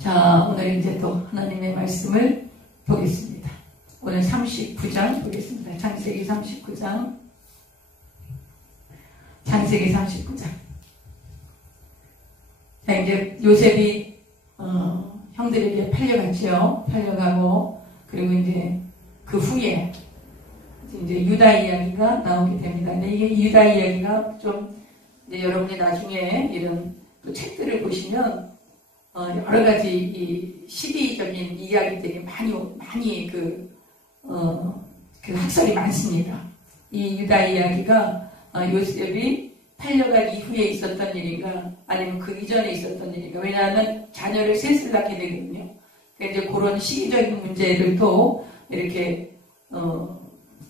자, 오늘 이제 또 하나님의 말씀을 보겠습니다. 오늘 39장 보겠습니다. 창세기 39장. 창세기 39장. 자, 이제 요셉이 형들에게 팔려갔지요. 팔려가고, 그리고 이제 그 후에 이제 유다 이야기가 나오게 됩니다. 근데 이게 유다 이야기가 좀 이제 여러분이 나중에 이런 또 책들을 보시면 여러 가지 이 시기적인 이야기들이 많이 그 학설이 많습니다. 이 유다 이야기가 요셉이 팔려간 이후에 있었던 일인가 아니면 그 이전에 있었던 일인가. 왜냐하면 자녀를 셋을 낳게 되거든요. 그러니까 이제 그런 시기적인 문제들도 이렇게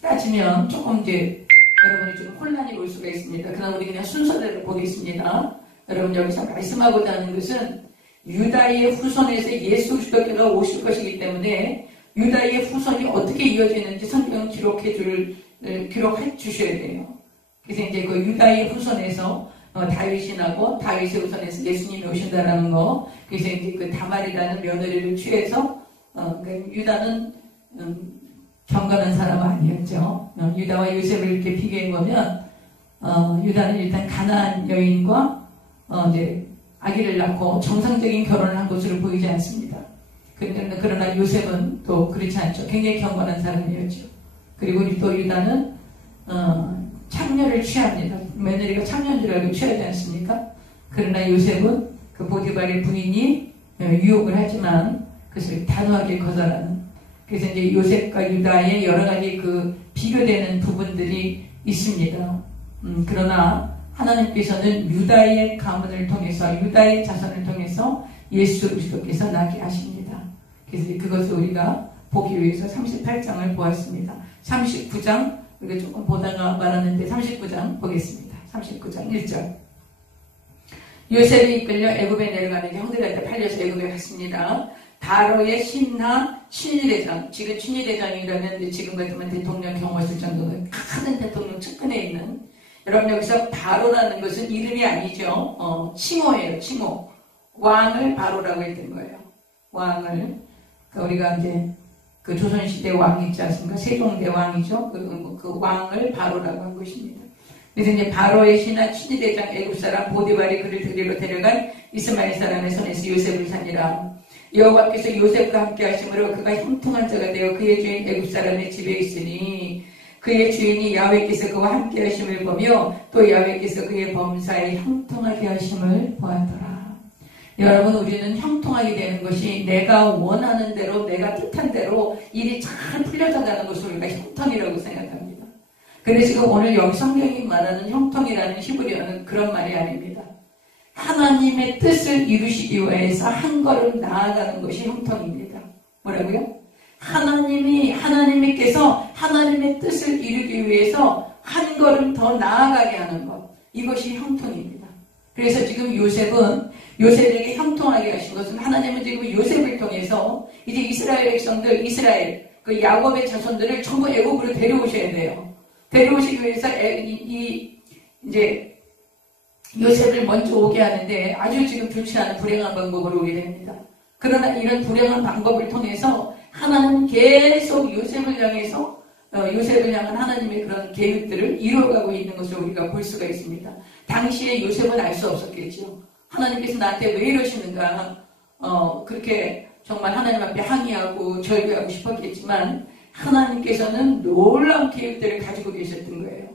따지면 조금 이제 여러분이 좀 혼란이 올 수가 있습니다. 그러나 우리 그냥 순서대로 보겠습니다. 여러분 여기서 말씀하고자 하는 것은 유다의 후손에서 예수 그리스도께가 오실 것이기 때문에 유다의 후손이 어떻게 이어지는지 성경은 기록해 주셔야 돼요. 그래서 이제 그 유다의 후손에서 다윗이 나고 다윗의 후손에서 예수님이 오신다라는 거. 그래서 이제 그 다말이라는 며느리를 취해서 그러니까 유다는 경건한 사람은 아니었죠. 유다와 요셉을 이렇게 비교해 보면 유다는 일단 가나안 여인과 이제 아기를 낳고 정상적인 결혼을 한 것으로 보이지 않습니다. 그러나 요셉은 또 그렇지 않죠. 굉장히 경건한 사람이었죠. 그리고 또 유다는 창녀를 취합니다. 며느리가 창녀인 줄 알고 취하지 않습니까? 그러나 요셉은 그 보디발의 부인이 유혹을 하지만 그것을 단호하게 거절하는. 그래서 이제 요셉과 유다의 여러 가지 그 비교되는 부분들이 있습니다. 그러나 하나님께서는 유다의 가문을 통해서 유다의 자손을 통해서 예수 그리스도께서 나게 하십니다. 그래서 그것을 우리가 보기 위해서 38장을 보았습니다. 39장 우리가 조금 보다가 말았는데 39장 보겠습니다. 39장 1절. 요셉이 이끌려 애굽에 내려가는 게 형들한테 팔려서 애굽에 갔습니다. 바로의 신하 친위대장, 지금 친위대장이라면 지금 같으면 대통령 경호 있을 정도로 큰 대통령 측근에 있는. 여러분 여기서 바로라는 것은 이름이 아니죠. 칭호예요. 칭호. 왕을 바로라고 했던 거예요. 왕을. 그러니까 우리가 이제 그 조선시대 왕 있지 않습니까? 세종대 왕이죠. 그 왕을 바로라고 한 것입니다. 그래서 이제 바로의 신하 친위대장 애굽 사람 보디발이 그를 데리러 데려간 이스마엘 사람의 손에서 요셉을 산이라. 여호와께서 요셉과 함께 하심으로 그가 형통한 자가 되어 그의 주인 애굽 사람의 집에 있으니 그의 주인이 야훼께서 그와 함께 하심을 보며 또 야훼께서 그의 범사에 형통하게 하심을 보았더라. 여러분 우리는 형통하게 되는 것이 내가 원하는 대로 내가 뜻한 대로 일이 잘 풀려나가는 것을 우리가 형통이라고 생각합니다. 그런데 지금 오늘 여기 성경이 말하는 형통이라는 히브리어는 그런 말이 아닙니다. 하나님의 뜻을 이루시기 위해서 한 걸음 나아가는 것이 형통입니다. 뭐라고요? 하나님께서 하나님의 뜻을 이루기 위해서 한 걸음 더 나아가게 하는 것. 이것이 형통입니다. 그래서 지금 요셉에게 형통하게 하신 것은 하나님은 지금 요셉을 통해서 이제 이스라엘 백성들, 그 야곱의 자손들을 전부 애굽으로 데려오셔야 돼요. 데려오시기 위해서 이제 요셉을 먼저 오게 하는데 아주 지금 좋지 않은 불행한 방법으로 오게 됩니다. 그러나 이런 불행한 방법을 통해서 하나님은 계속 요셉을 향한 하나님의 그런 계획들을 이루어가고 있는 것을 우리가 볼 수가 있습니다. 당시에 요셉은 알 수 없었겠죠. 하나님께서 나한테 왜 이러시는가, 그렇게 정말 하나님 앞에 항의하고 절규하고 싶었겠지만 하나님께서는 놀라운 계획들을 가지고 계셨던 거예요.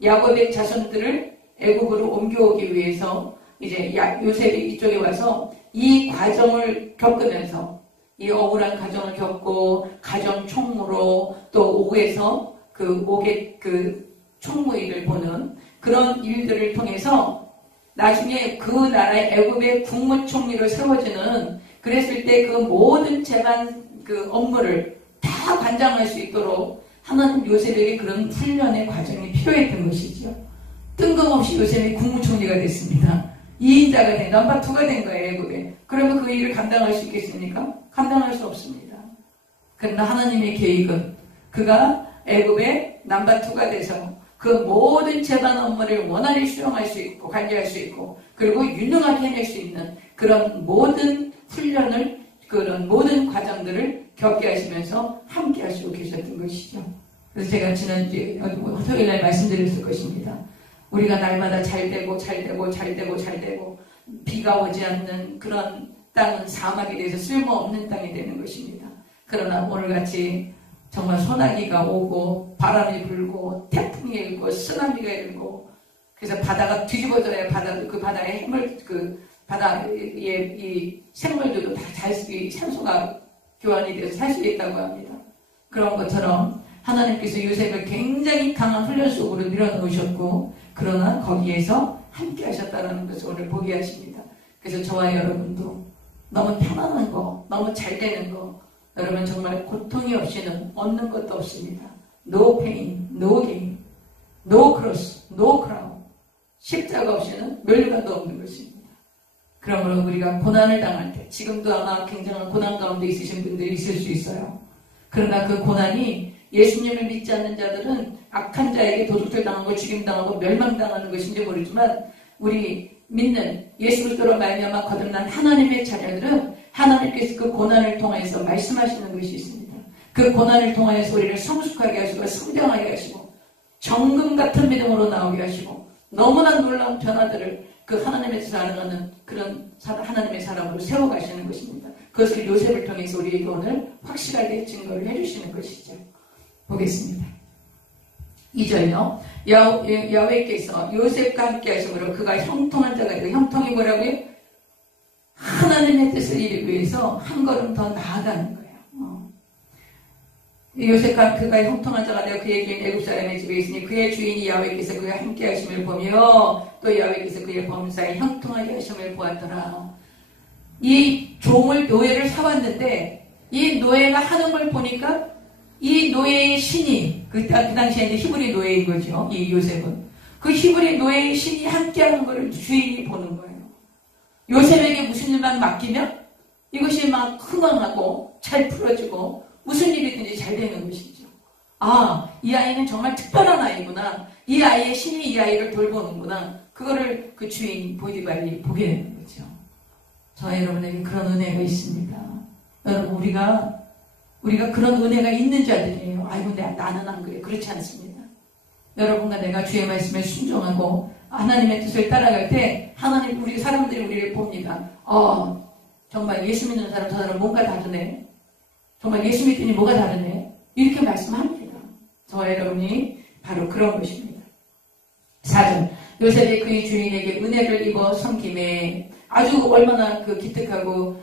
야곱의 자손들을 애굽으로 옮겨오기 위해서 이제 요셉이 이쪽에 와서 이 과정을 겪으면서 이 억울한 과정을 겪고 가정 총무로 또 옥에서 그 옥의 그 총무 일을 보는 그런 일들을 통해서 나중에 그 나라의 애굽의 국무총리로 세워지는 그랬을 때 그 모든 재반 그 업무를 다 관장할 수 있도록 하나님 요셉에게 그런 훈련의 과정이 필요했던 것이죠. 뜬금없이 요셉이 국무총리가 됐습니다. 2인자가 된, 넘버 2가 된 거예요, 애굽에. 그러면 그 일을 감당할 수 있겠습니까? 감당할 수 없습니다. 그러나 하나님의 계획은 그가 애굽의 넘버 2가 돼서 그 모든 재반 업무를 원활히 수행할 수 있고 관리할 수 있고 그리고 유능하게 해낼 수 있는 그런 모든 훈련을 그런 모든 과정들을 겪게 하시면서 함께 하시고 계셨던 것이죠. 그래서 제가 지난주에 토요일날 말씀드렸을 것입니다. 우리가 날마다 잘되고 비가 오지 않는 그런 땅은 사막이 돼서 쓸모없는 땅이 되는 것입니다. 그러나 오늘같이 정말 소나기가 오고 바람이 불고 태풍이 일고 쓰나미가 일고 그래서 바다가 뒤집어져야 그 바다의 해물 바다의 이 생물들도 다 산소가 교환이 돼서 살 수 있다고 합니다. 그런 것처럼 하나님께서 요셉을 굉장히 강한 훈련 속으로 밀어넣으셨고 그러나 거기에서 함께 하셨다는 것을 오늘 보게 하십니다. 그래서 저와 여러분도 너무 편안한 거, 너무 잘 되는 거 여러분 정말 고통이 없이는 얻는 것도 없습니다. No pain, no gain, no cross, no crown. 십자가 없이는 멸류관도 없는 것입니다. 그러므로 우리가 고난을 당할 때 지금도 아마 굉장한 고난 가운데 있으신 분들이 있을 수 있어요. 그러나 그 고난이 예수님을 믿지 않는 자들은 악한 자에게 도둑질 당하고 죽임당하고 멸망당하는 것인지 모르지만 우리 믿는 예수 그리스도로 말미암아 거듭난 하나님의 자녀들은 하나님께서 그 고난을 통해서 말씀하시는 것이 있습니다. 그 고난을 통해서 우리를 성숙하게 하시고 성장하게 하시고 정금 같은 믿음으로 나오게 하시고 너무나 놀라운 변화들을 그 하나님의 살아가는 그런 하나님의 사람으로 세워가시는 것입니다. 그것을 요셉을 통해서 우리에게 오늘 확실하게 증거를 해주시는 것이죠. 보겠습니다. 2절요. 야훼께서 요셉과 함께 하심으로 그가 형통한 자가 되고 형통이 뭐라고요? 하나님의 뜻을 이루기 위해서 한 걸음 더 나아가는 거예요. 요셉과 그가 형통한 자가 되어 그의 주인 애굽 사람의 집에 있으니 그의 주인이 야훼께서 그와 함께 하심을 보며 또 야훼께서 그의 범사에 형통하게 하심을 보았더라. 이 종을 노예를 사왔는데 이 노예가 하는 걸 보니까 이 노예의 신이 그 당시에 이제 히브리 노예인 거죠. 이 요셉은 그 히브리 노예의 신이 함께하는 것을 주인이 보는 거예요. 요셉에게 무슨 일만 맡기면 이것이 막 흥황하고 잘 풀어지고 무슨 일이든지 잘 되는 것이죠. 아, 이 아이는 정말 특별한 아이구나. 이 아이의 신이 이 아이를 돌보는구나. 그거를 그 주인 보디발이 보게 되는 거죠. 저와 여러분에게 그런 은혜가 있습니다. 여러분 우리가 그런 은혜가 있는 자들이에요. 아이고 나는 안 그래. 그렇지 않습니다. 여러분과 내가 주의 말씀에 순종하고 하나님의 뜻을 따라갈 때 하나님 우리 사람들이 우리를 봅니다. 정말 예수 믿는 사람 저 사람 뭔가 다르네. 정말 예수 믿더니 뭐가 다르네. 이렇게 말씀합니다. 저와 여러분이 바로 그런 것입니다. 4절 요셉이 그의 주인에게 은혜를 입어 섬김에 아주 얼마나 기특하고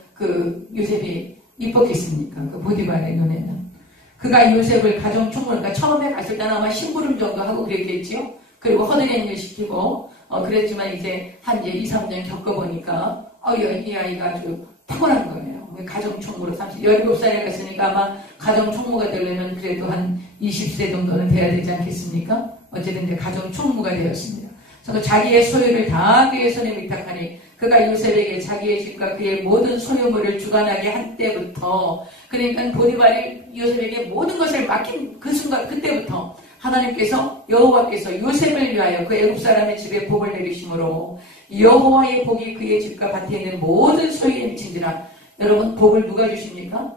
요셉이 이뻤겠습니까? 그 보디발의 눈에는. 그가 요셉을 가정 총무로, 그러니까 처음에 갔을 때는 아마 심부름 정도 하고 그랬겠지요? 그리고 허드렛 일 시키고, 그랬지만 이제 한 2, 3년 겪어보니까, 이 아이가 아주 탁월한 거예요. 가정 총무로 17살에 갔으니까 아마 가정 총무가 되려면 그래도 한 20세 정도는 돼야 되지 않겠습니까? 어쨌든 이제 가정 총무가 되었습니다. 그래서 자기의 소유를 다 그의 손에 위탁하니 그가 요셉에게 자기의 집과 그의 모든 소유물을 주관하게 한 때부터 그러니까 보디발이 요셉에게 모든 것을 맡긴 그 순간 그때부터 하나님께서 여호와께서 요셉을 위하여 그 애굽 사람의 집에 복을 내리심으로 여호와의 복이 그의 집과 밭에 있는 모든 소유에 미친지라. 여러분 복을 누가 주십니까?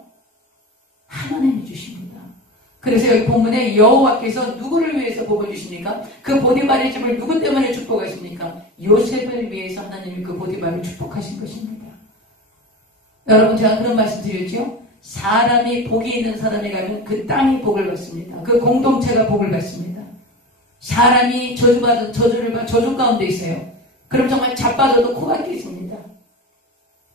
하나님이 주십니다. 그래서 여기 본문에 여호와께서 누구를 위해서 복을 주십니까? 그 보디발의 집을 누구 때문에 축복하십니까? 요셉을 위해서 하나님이 그 보디발을 축복하신 것입니다. 여러분 제가 그런 말씀 드렸죠? 사람이 복이 있는 사람이 가면 그 땅이 복을 받습니다. 그 공동체가 복을 받습니다. 사람이 저주 가운데 있어요. 그럼 정말 자빠져도 코가 깨집니다.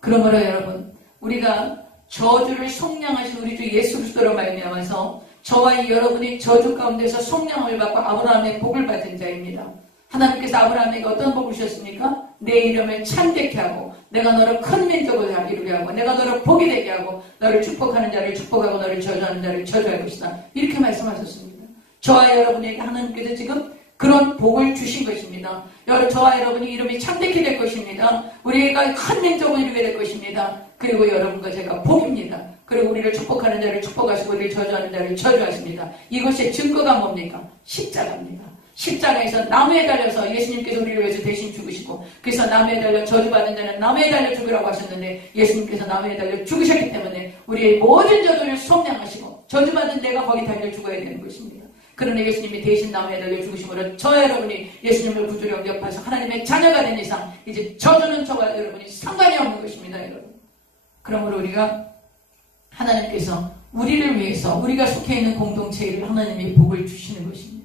그러므로 여러분 우리가 저주를 속량하신 우리 주 예수 그리스도로 말미암아서 저와 여러분이 저주 가운데서 속량을 받고 아브라함의 복을 받은 자입니다. 하나님께서 아브라함에게 어떤 복을 주셨습니까? 내 이름을 참되게 하고 내가 너를 큰 민족을 이루게 하고 내가 너를 복이 되게 하고 너를 축복하는 자를 축복하고 너를 저주하는 자를 저주할 것이다. 이렇게 말씀하셨습니다. 저와 여러분에게 하나님께서 지금 그런 복을 주신 것입니다. 저와 여러분이 이름이 참되게 될 것입니다. 우리가 큰 민족을 이루게 될 것입니다. 그리고 여러분과 제가 복입니다. 그리고 우리를 축복하는 자를 축복하시고 우리를 저주하는 자를 저주하십니다. 이것의 증거가 뭡니까? 십자가입니다. 십자가에서 나무에 달려서 예수님께서 우리를 위해서 대신 죽으시고 그래서 나무에 달려 저주받은 자는 나무에 달려 죽으라고 하셨는데 예수님께서 나무에 달려 죽으셨기 때문에 우리의 모든 저주를 속량하시고 저주받은 내가 거기 달려 죽어야 되는 것입니다. 그러나 예수님이 대신 나무에 달려 죽으심으로 저와 여러분이 예수님을 구주로 영접해서 하나님의 자녀가 된 이상 이제 저주는 저와 여러분이 상관이 없는 것입니다. 여러분. 그러므로 우리가 하나님께서 우리를 위해서 우리가 속해 있는 공동체를 하나님이 복을 주시는 것입니다.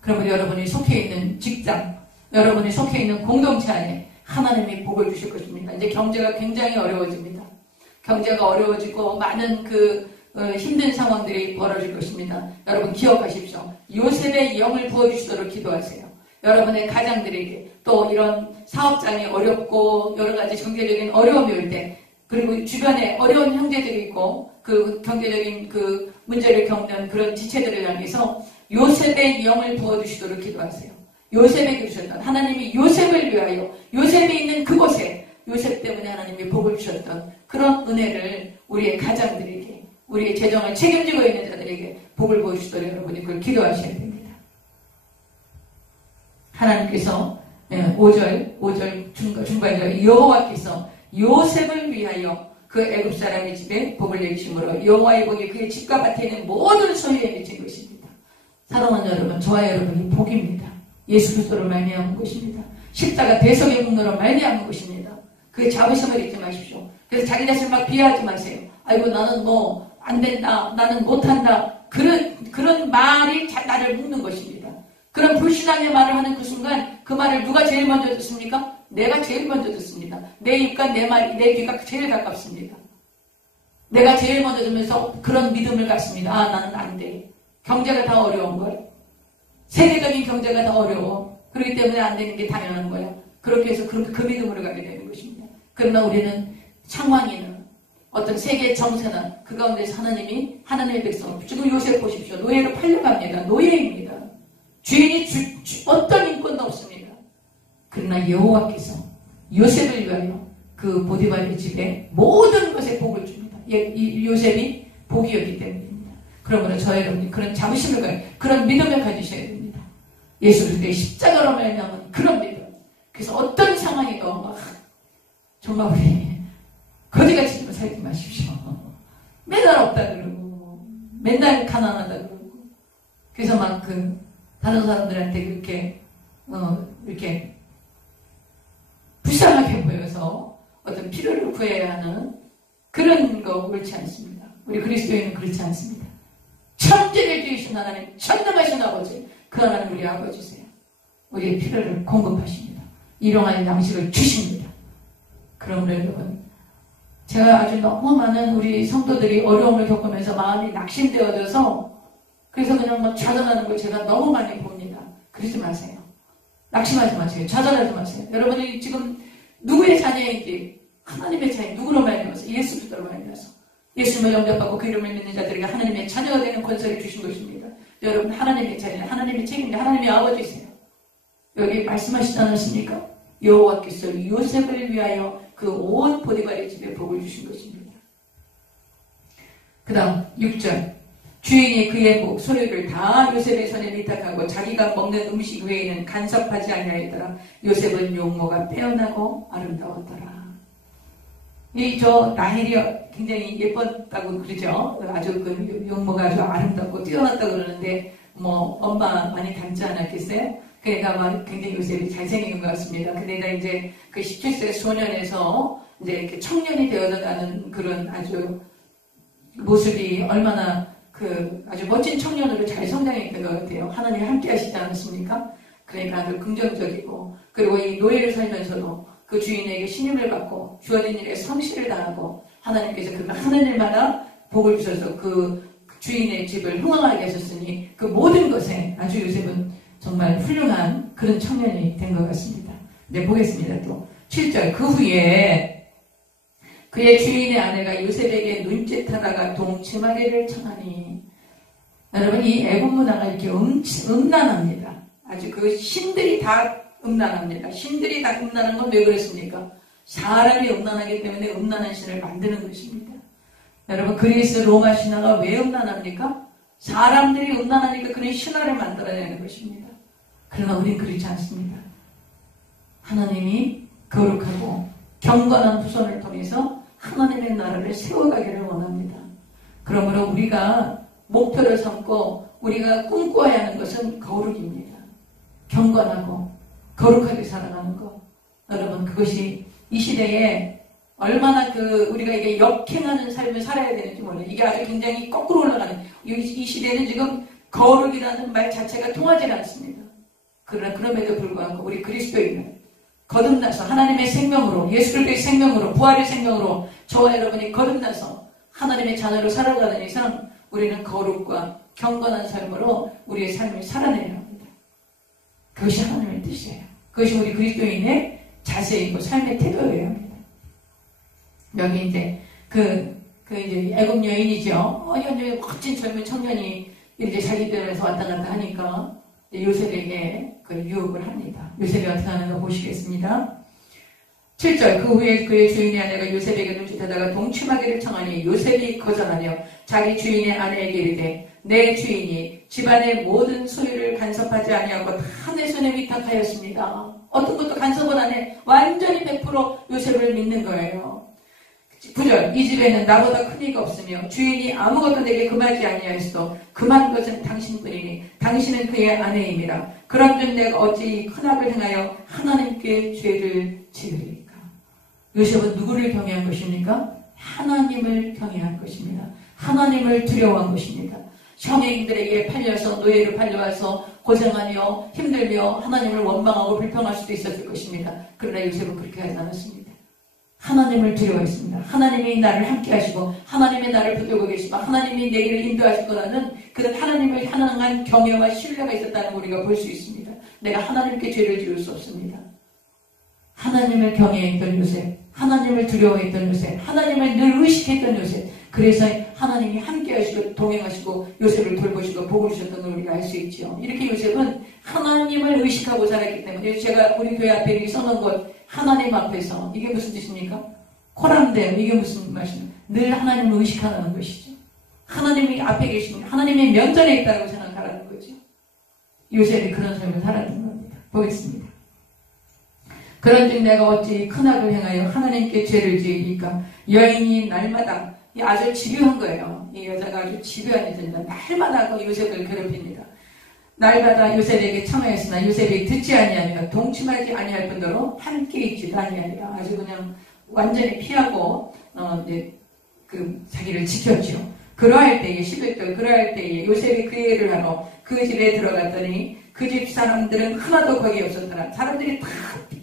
그러므로 여러분이 속해 있는 직장, 여러분이 속해 있는 공동체 안에 하나님이 복을 주실 것입니다. 이제 경제가 굉장히 어려워집니다. 경제가 어려워지고 많은 힘든 상황들이 벌어질 것입니다. 여러분 기억하십시오. 요셉의 영을 부어주시도록 기도하세요. 여러분의 가장들에게 또 이런 사업장이 어렵고 여러 가지 경제적인 어려움이 올 때 그리고 주변에 어려운 형제들이 있고 그 경제적인 그 문제를 겪는 그런 지체들을 향해서 요셉의 영을 부어주시도록 기도하세요. 요셉에게 주셨던 하나님이 요셉을 위하여 요셉이 있는 그곳에 요셉 때문에 하나님이 복을 주셨던 그런 은혜를 우리의 가장들에게 우리의 재정을 책임지고 있는 자들에게 복을 부어주시도록 여러분이 그걸 기도하셔야 됩니다. 하나님께서 5절 중반절 여호와께서 요셉을 위하여 그 애굽 사람의 집에 복을 내리심으로 여호와의 복이 그의 집과 밭에 있는 모든 소유에 미친 것입니다. 사랑하는 여러분, 저와 여러분이 복입니다. 예수 그리스도로 말미암은 것입니다. 십자가 대속의 공로로 말미암은 것입니다. 그의 자부심을 잊지 마십시오. 그래서 자기 자신을 막 비하하지 마세요. 아이고 나는 뭐 안 된다, 나는 못한다. 그런 말이 나를 묶는 것입니다. 그런 불신앙의 말을 하는 그 순간 그 말을 누가 제일 먼저 듣습니까? 내가 제일 먼저 듣습니다. 내 입과 내 귀가 제일 가깝습니다. 내가 제일 먼저 듣면서 그런 믿음을 갖습니다. 아, 나는 안 돼. 경제가 다 어려운 걸. 세계적인 경제가 다 어려워. 그렇기 때문에 안 되는 게 당연한 거야. 그렇게 해서 그 믿음으로 가게 되는 것입니다. 그러나 우리는 상황이나 어떤 세계의 정세나 그 가운데서 하나님이 하나님의 백성, 지금 요셉 보십시오. 노예로 팔려갑니다. 노예입니다. 주인이 어떤 인권도 없습니다. 그러나 여호와께서 요셉을 위하여 그 보디발의 집에 모든 것에 복을 줍니다. 이 요셉이 복이었기 때문입니다. 그러므로 저희 여러분이 그런 자부심을 그런 믿음을 가지셔야 됩니다. 예수 그리스도의 십자가로 말미암은 그런 믿음. 그래서 어떤 상황이도 정말 우리 거지같이 좀 살지 마십시오. 맨날 없다 그러고 맨날 가난하다 그러고 그래서 막 다른 사람들한테 이렇게 불쌍하게 보여서 어떤 필요를 구해야 하는 그런 거 옳지 않습니다. 우리 그리스도인은 그렇지 않습니다. 천지를 지으신 하나님, 전능하신 아버지, 그 하나님 우리 아버지세요. 우리의 필요를 공급하십니다. 일용할 양식을 주십니다. 그러므로 여러분, 제가 아주 너무 많은 우리 성도들이 어려움을 겪으면서 마음이 낙심되어져서 그래서 그냥 좌절하는 걸 제가 너무 많이 봅니다. 그러지 마세요. 낙심하지 마세요. 좌절하지 마세요. 여러분이 지금 누구의 자녀인지 하나님의 자녀, 누구로 말미암아서 예수 그리스도로 말미암아서 예수님을 영접하고 그 이름을 믿는 자들에게 하나님의 자녀가 되는 권세를 주신 것입니다. 여러분 하나님의 자녀, 하나님의 책임자, 하나님의 아버지세요. 여기 말씀하시지 않았습니까? 여호와께서 요셉을 위하여 그 온 보디발의 집에 복을 주신 것입니다. 그 다음 6절 주인이 그의 소유를 다 요셉의 손에 위탁하고 자기가 먹는 음식 외에는 간섭하지 아니하였더라. 요셉은 용모가 빼어나고 아름다웠더라. 라헬이 굉장히 예뻤다고 그러죠. 아주 용모가 아주 아름답고 뛰어났다고 그러는데 엄마 많이 닮지 않았겠어요? 그러니까 아마 굉장히 요셉이 잘생긴 것 같습니다. 근데 이제 그 17세 소년에서 이제 이렇게 청년이 되어가는 그런 아주 모습이 얼마나 아주 멋진 청년으로 잘 성장했던 것 같아요. 하나님 함께 하시지 않았습니까? 그러니까 아주 긍정적이고, 그리고 이 노예를 살면서도 그 주인에게 신임을 받고, 주어진 일에 성실을 다하고, 하나님께서 그 하는 일마다 복을 주셔서 그 주인의 집을 흥왕하게 하셨으니, 그 모든 것에 아주 요셉은 정말 훌륭한 그런 청년이 된 것 같습니다. 네, 보겠습니다. 또 7절 그 후에 그의 주인의 아내가 요셉에게 눈짓하다가 동치마리를 청하니 여러분 이 애국 문화가 이렇게 음란합니다. 아주 그 신들이 다 음란합니다. 신들이 다 음란한 건 왜 그랬습니까? 사람이 음란하기 때문에 음란한 신을 만드는 것입니다. 여러분 그리스 로마 신화가 왜 음란합니까? 사람들이 음란하니까 그런 신화를 만들어내는 것입니다. 그러나 우린 그렇지 않습니다. 하나님이 거룩하고 경건한 후손을 통해서 하나님의 나라를 세워가기를 원합니다. 그러므로 우리가 목표를 삼고 우리가 꿈꿔야 하는 것은 거룩입니다. 경건하고 거룩하게 살아가는 것. 여러분, 그것이 이 시대에 얼마나 우리가 이게 역행하는 삶을 살아야 되는지 몰라요. 이게 아주 굉장히 거꾸로 올라가는, 이 시대는 지금 거룩이라는 말 자체가 통하지 않습니다. 그러나 그럼에도 불구하고 우리 그리스도인은 거듭나서 하나님의 생명으로, 예수 그리스도의 생명으로, 부활의 생명으로 저와 여러분이 거듭나서 하나님의 자녀로 살아가는 이상 우리는 거룩과 경건한 삶으로 우리의 삶을 살아내야 합니다. 그것이 하나님의 뜻이에요. 그것이 우리 그리스도인의 자세이고 삶의 태도여야 합니다. 여기 이제 이제 애굽 여인이죠. 현재 멋진 젊은 청년이 이제 자기들에서 왔다 갔다 하니까 요셉에게 유혹을 합니다. 요셉이 어떻게 하는가 보시겠습니다. 7절, 그 후에 그의 주인의 아내가 요셉에게 눈짓하다가 동침하기를 청하니 요셉이 거절하며 자기 주인의 아내에게 이르되 내 주인이 집안의 모든 소유를 간섭하지 아니하고 다 내 손에 위탁하였습니다. 어떤 것도 간섭을 안 해. 완전히 100% 요셉을 믿는 거예요. 9절, 이 집에는 나보다 큰 이가 없으며 주인이 아무것도 내게 금하지 아니하였어. 금한 것은 당신뿐이니 당신은 그의 아내임이라. 그런즉 내가 어찌 이 큰 악을 행하여 하나님께 죄를 지으리까. 요셉은 누구를 경외한 것입니까? 하나님을 경외한 것입니다. 하나님을 두려워한 것입니다. 형행들에게 팔려서 노예로 팔려와서 고생하며 힘들며 하나님을 원망하고 불평할 수도 있었을 것입니다. 그러나 요셉은 그렇게 하지 않았습니다. 하나님을 두려워했습니다. 하나님이 나를 함께 하시고 하나님의 나를 붙들고 계시고 하나님이 내게를 인도하실 거라는 그런 하나님을 향한 경외와 신뢰가 있었다는 걸 우리가 볼 수 있습니다. 내가 하나님께 죄를 지을 수 없습니다. 하나님을 경외했던 요셉, 하나님을 두려워했던 요셉, 하나님을 늘 의식했던 요셉. 그래서 하나님이 함께 하시고 동행하시고 요셉을 돌보시고 복을 주셨던 걸 우리가 알 수 있죠. 이렇게 요셉은 하나님을 의식하고 살았기 때문에 제가 우리 교회 앞에 이렇게 써놓은 것 하나님 앞에서 이게 무슨 뜻입니까? 코람데 이게 무슨 말씀입니까? 늘 하나님을 의식하는 것이죠. 하나님이 앞에 계시면 하나님의 면전에 있다고 생각하라는 거죠. 요셉이 그런 삶을 살았던 겁니다. 보겠습니다. 그런즉 내가 어찌 큰 악을 행하여 하나님께 죄를 지으리까. 여인이 날마다 아주 집요한 거예요. 이 여자가 아주 집요한 여자입니다. 날마다 그 요셉을 괴롭힙니다. 날마다 요셉에게 청하였으나 요셉이 듣지 아니하며 동침하지 아니할 뿐더러 함께 있지도 아니하니라. 아주 그냥 완전히 피하고 이제 자기를 지켰죠. 그러할 때에 11절 그러할 때에 요셉이 그 일을 하러 그 집에 들어갔더니 그 집 사람들은 하나도 거기 없었더라. 사람들이 다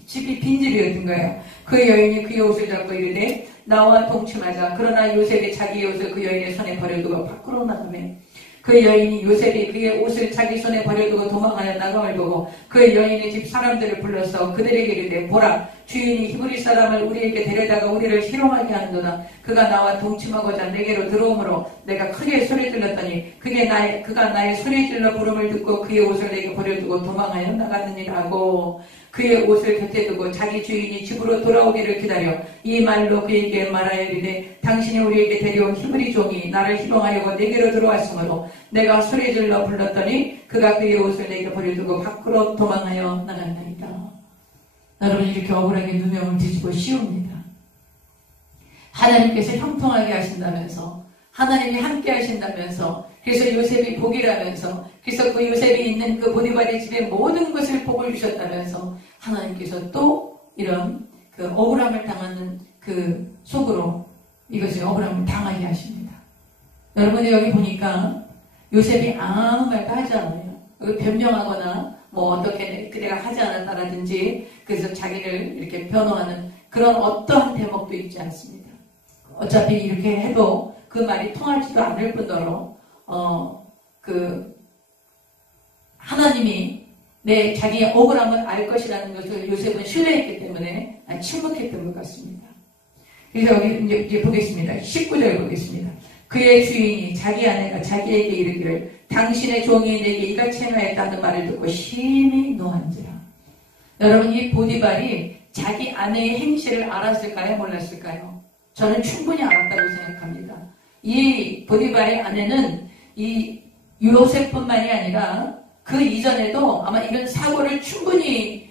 집이 빈집이었던 거예요. 그 여인이 그의 옷을 잡고 이르되 나와 동침하자. 그러나 요셉이 자기의 옷을 그 여인의 손에 버려두고 밖으로 나가매 그 여인이 요셉이 그의 옷을 자기 손에 버려두고 도망하여 나감을 보고 그 여인의 집 사람들을 불러서 그들에게 이르되 보라 주인이 히브리 사람을 우리에게 데려다가 우리를 희롱하게 하는도다. 그가 나와 동침하고자 내게로 들어오므로 내가 크게 소리 질렀더니 그가 나의 소리 질러 부름을 듣고 그의 옷을 내게 버려두고 도망하여 나갔느니라 하고 그의 옷을 곁에 두고 자기 주인이 집으로 돌아오기를 기다려 이 말로 그에게 말하여 이르되 당신이 우리에게 데려온 히브리 종이 나를 희롱하려고 내게로 들어왔으므로 내가 소리 질러 불렀더니 그가 그의 옷을 내게 버려두고 밖으로 도망하여 나갔나이다. 여러분 이렇게 억울하게 누명을 뒤집어 씌웁니다. 하나님께서 형통하게 하신다면서 하나님이 함께 하신다면서 그래서 요셉이 복이라면서 그래서 그 요셉이 있는 그 보디발의 집에 모든 것을 복을 주셨다면서 하나님께서 또 이런 그 억울함을 당하는 그 속으로 이것을 억울함을 당하게 하십니다. 여러분이 여기 보니까 요셉이 아무 말도 하지 않아요. 변명하거나 뭐 어떻게 내가 하지 않았다라든지 그래서 자기를 이렇게 변호하는 그런 어떠한 대목도 있지 않습니다. 어차피 이렇게 해도 그 말이 통하지도 않을 뿐더러 하나님이 자기의 억울함을 알 것이라는 것을 요셉은 신뢰했기 때문에 침묵했던 것 같습니다. 그래서 여기 이제 보겠습니다. 19절 보겠습니다. 그의 주인이 자기 아내가 자기에게 이르기를 당신의 종이 내게 이같이 행하였다는 말을 듣고 심히 노한지라. 여러분 이 보디발이 자기 아내의 행실을 알았을까요? 몰랐을까요? 저는 충분히 알았다고 생각합니다. 이 보디발의 아내는 이 요셉뿐만이 아니라 그 이전에도 아마 이런 사고를 충분히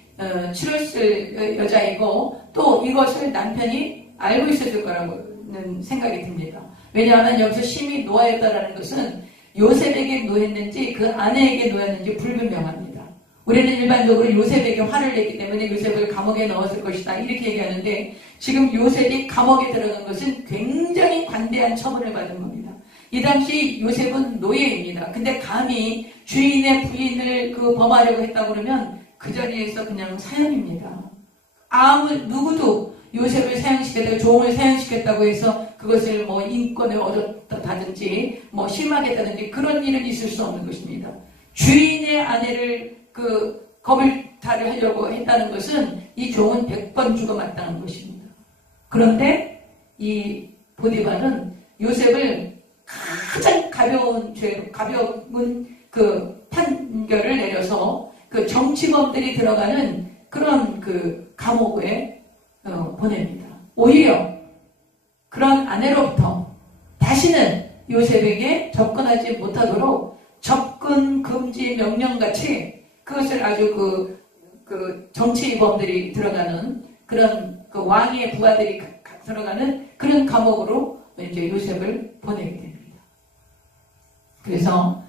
치렀을 여자이고 또 이것을 남편이 알고 있었을 거라고는 생각이 듭니다. 왜냐하면 여기서 심히 노하였다라는 것은 요셉에게 노했는지 그 아내에게 노했는지 불분명합니다. 우리는 일반적으로 요셉에게 화를 냈기 때문에 요셉을 감옥에 넣었을 것이다 이렇게 얘기하는데 지금 요셉이 감옥에 들어간 것은 굉장히 관대한 처분을 받은 겁니다. 이 당시 요셉은 노예입니다. 근데 감히 주인의 부인을 범하려고 했다고 그러면 그 자리에서 그냥 사형입니다. 누구도 요셉을 사형시켰다고 종을 사형시켰다고 해서 그것을 인권을 얻었다든지 실망했다든지 그런 일은 있을 수 없는 것입니다. 주인의 아내를 거물탈을 하려고 했다는 것은 이 종은 100번 죽어 마땅한 것입니다. 그런데 이 보디발은 요셉을 가장 가벼운 판결을 내려서 정치범들이 들어가는 그런 감옥에 보냅니다. 오히려 그런 아내로부터 다시는 요셉에게 접근하지 못하도록 접근 금지 명령같이 그것을 아주 정치범들이 들어가는 그런 왕의 부하들이 들어가는 그런 감옥으로 이제 요셉을 보내게 됩니다. 그래서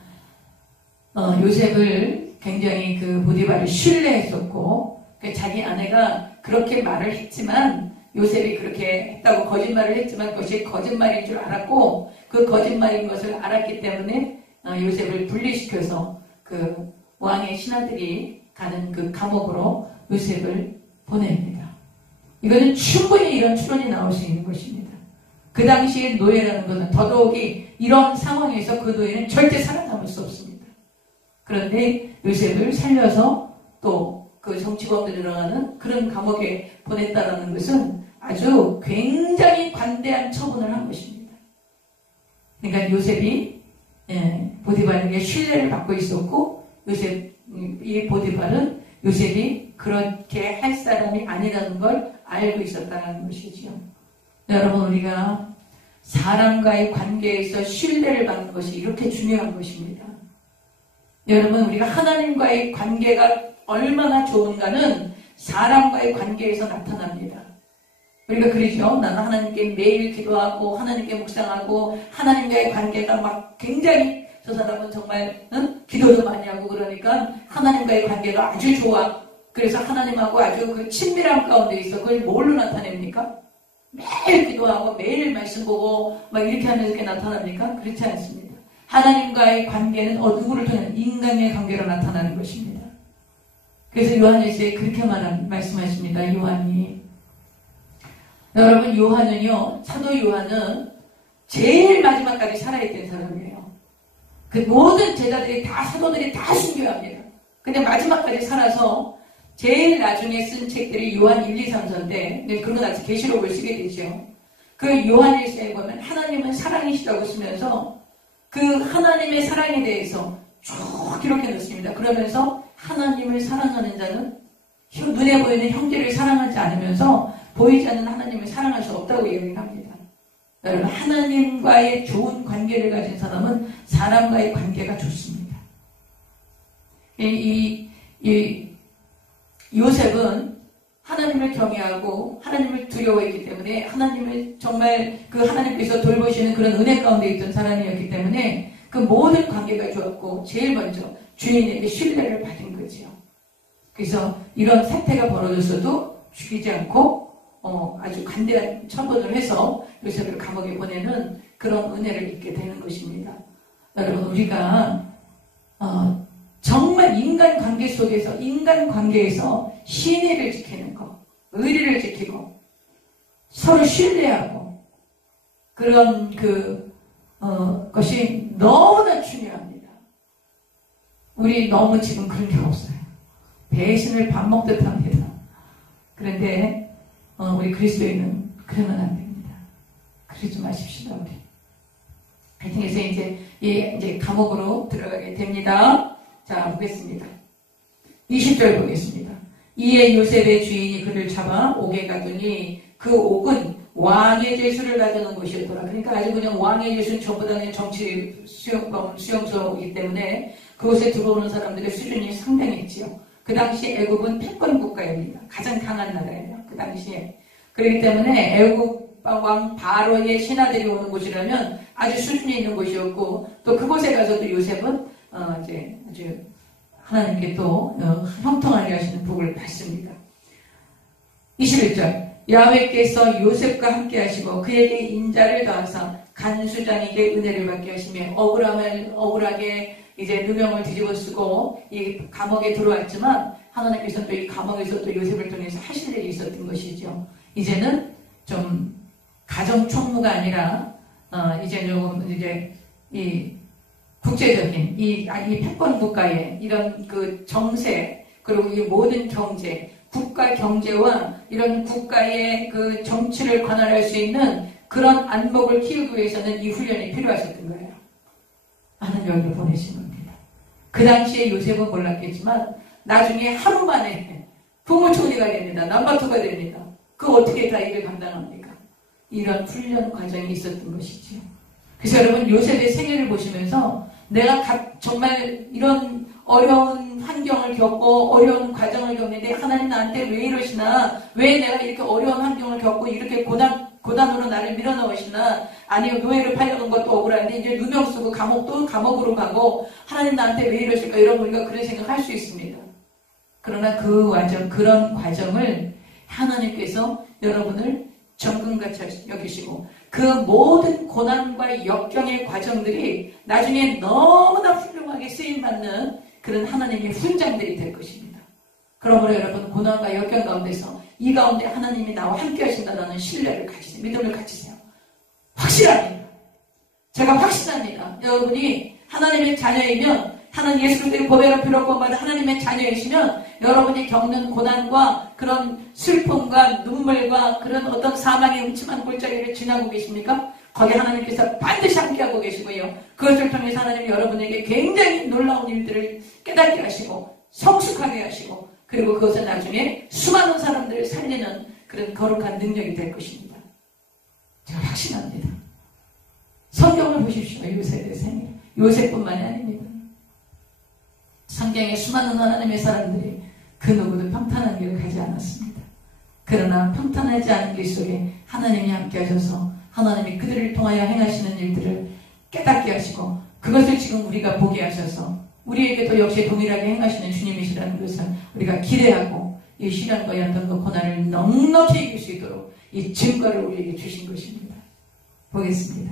요셉을 굉장히 보디발이 신뢰했었고 자기 아내가 그렇게 말을 했지만 요셉이 그렇게 했다고 거짓말을 했지만 그것이 거짓말인 줄 알았고 그 거짓말인 것을 알았기 때문에 요셉을 분리시켜서 왕의 신하들이 가는 감옥으로 요셉을 보냅니다. 이거는 충분히 이런 추론이 나올 수 있는 것입니다. 그 당시에 노예라는 것은 더더욱이 이런 상황에서 그 노예는 절대 살아남을 수 없습니다. 그런데 요셉을 살려서 또 정치범들이 들어가는 그런 감옥에 보냈다는 것은 아주 굉장히 관대한 처분을 한 것입니다. 그러니까 요셉이 보디발에게 신뢰를 받고 있었고 이 보디발은 요셉이 그렇게 할 사람이 아니라는 걸 알고 있었다는 것이지요. 여러분 우리가 사람과의 관계에서 신뢰를 받는 것이 이렇게 중요한 것입니다. 여러분 우리가 하나님과의 관계가 얼마나 좋은가는 사람과의 관계에서 나타납니다. 우리가 그러죠. 나는 하나님께 매일 기도하고 하나님께 묵상하고 하나님과의 관계가 굉장히 저 사람은 정말 기도도 많이 하고 그러니까 하나님과의 관계가 아주 좋아. 그래서 하나님하고 아주 친밀한 가운데 있어. 그걸 뭘로 나타냅니까? 매일 기도하고 매일 말씀 보고 이렇게 하면서 이렇게 나타납니까? 그렇지 않습니다. 하나님과의 관계는 누구를 통해 인간의 관계로 나타나는 것입니다. 그래서 요한일서에 그렇게 말씀하십니다. 요한이 여러분 요한은요 사도 요한은 제일 마지막까지 살아있던 사람이에요. 모든 제자들이 사도들이 다 순교합니다. 근데 마지막까지 살아서 제일 나중에 쓴 책들이 요한 1, 2, 3서인데 그런 건 아직 계시록을 쓰게 되죠. 요한일서에 보면 하나님은 사랑이시라고 쓰면서 하나님의 사랑에 대해서 쭉 기록해 놓습니다. 그러면서 하나님을 사랑하는 자는 눈에 보이는 형제를 사랑하지 않으면서 보이지 않는 하나님을 사랑할 수 없다고 얘기합니다. 여러분 하나님과의 좋은 관계를 가진 사람은 사람과의 관계가 좋습니다. 요셉은 하나님을 경외하고 하나님을 두려워했기 때문에 하나님을 정말 하나님께서 돌보시는 그런 은혜 가운데 있던 사람이었기 때문에 모든 관계가 좋았고 제일 먼저 주인에게 신뢰를 받은 거죠. 그래서 이런 사태가 벌어졌어도 죽이지 않고 아주 관대한 처분을 해서 요셉을 감옥에 보내는 그런 은혜를 입게 되는 것입니다. 여러분 우리가 정말 인간관계 속에서 인간관계에서 신의를 지키는 것, 의리를 지키고 서로 신뢰하고 그런 것이 너무나 중요합니다. 우리 너무 지금 그런 게 없어요. 배신을 밥 먹듯 합니다. 그런데 우리 그리스도인은 그러면 안 됩니다. 그러지 마십시다 우리. 하여튼 해서 이제 감옥으로 들어가게 됩니다. 자 보겠습니다. 20절 보겠습니다. 이에 요셉의 주인이 그를 잡아 옥에 가두니 그 옥은 왕의 죄수를 가져는 곳이었더라. 그러니까 아주 그냥 왕의 죄수는 전부 다 그냥 정치 수용소이기 때문에 그곳에 들어오는 사람들의 수준이 상당했지요. 그 당시 애굽은 패권 국가입니다. 가장 강한 나라예요. 그 당시에. 그렇기 때문에 애굽 왕 바로의 신하들이 오는 곳이라면 아주 수준이 있는 곳이었고, 또 그곳에 가서도 요셉은 이제 아주 하나님께 또 형통하게 하시는 복을 받습니다. 21절 야훼께서 요셉과 함께 하시고 그에게 인자를 더하사 간수장에게 은혜를 받게 하시며 억울하게 이제 누명을 뒤집어 쓰고 이 감옥에 들어왔지만 하나님께서 또 이 감옥에서 또 요셉을 통해서 하실 일이 있었던 것이죠. 이제는 좀 가정 총무가 아니라 이제 조금 이제 이 국제적인 이 패권 국가의 이런 그 정세, 그리고 이 모든 경제, 국가 경제와 이런 국가의 그 정치를 관할할 수 있는 그런 안목을 키우기 위해서는 이 훈련이 필요하셨던 거예요. 하나님을 보내신 겁니다. 그 당시에 요셉은 몰랐겠지만 나중에 하루 만에 국무총리가 됩니다. 넘버2가 됩니다. 그 어떻게 다 일을 감당합니까? 이런 훈련 과정이 있었던 것이지요. 그래서 여러분 요셉의 생애를 보시면서 내가 정말 이런 어려운 환경을 겪고 어려운 과정을 겪는데 하나님 나한테 왜 이러시나, 왜 내가 이렇게 어려운 환경을 겪고 이렇게 고단으로 나를 밀어넣으시나, 아니면 노예를 팔려는 것도 억울한데 이제 누명 쓰고 감옥으로 가고 하나님 나한테 왜 이러실까, 이런 우리가 그런 생각할 수 있습니다. 그러나 그런 과정을 하나님께서 여러분을 정금같이 여기시고 그 모든 고난과 역경의 과정들이 나중에 너무나 훌륭하게 쓰임받는 그런 하나님의 훈장들이 될 것입니다. 그러므로 여러분 고난과 역경 가운데서 이 가운데 하나님이 나와 함께 하신다는 신뢰를 가지세요. 믿음을 가지세요. 확실합니다. 제가 확신합니다. 여러분이 하나님의 자녀이면, 하나님 예수 그리스도의 보배로 피로 구원받은 하나님의 자녀이시면 여러분이 겪는 고난과 그런 슬픔과 눈물과 그런 어떤 사망의 음침한 골짜기를 지나고 계십니까? 거기 하나님께서 반드시 함께하고 계시고요. 그것을 통해서 하나님 여러분에게 굉장히 놀라운 일들을 깨닫게 하시고 성숙하게 하시고, 그리고 그것은 나중에 수많은 사람들을 살리는 그런 거룩한 능력이 될 것입니다. 제가 확신합니다. 성경을 보십시오. 요셉의 생애. 요셉뿐만이 아닙니다. 성경에 수많은 하나님의 사람들이 그 누구도 평탄한 길을 가지 않았습니다. 그러나 평탄하지 않은 길 속에 하나님이 함께 하셔서 하나님이 그들을 통하여 행하시는 일들을 깨닫게 하시고 그것을 지금 우리가 보게 하셔서 우리에게도 역시 동일하게 행하시는 주님이시라는 것을 우리가 기대하고 이 시련과 연단과 고난을 넉넉히 이길 수 있도록 이 증거를 우리에게 주신 것입니다. 보겠습니다.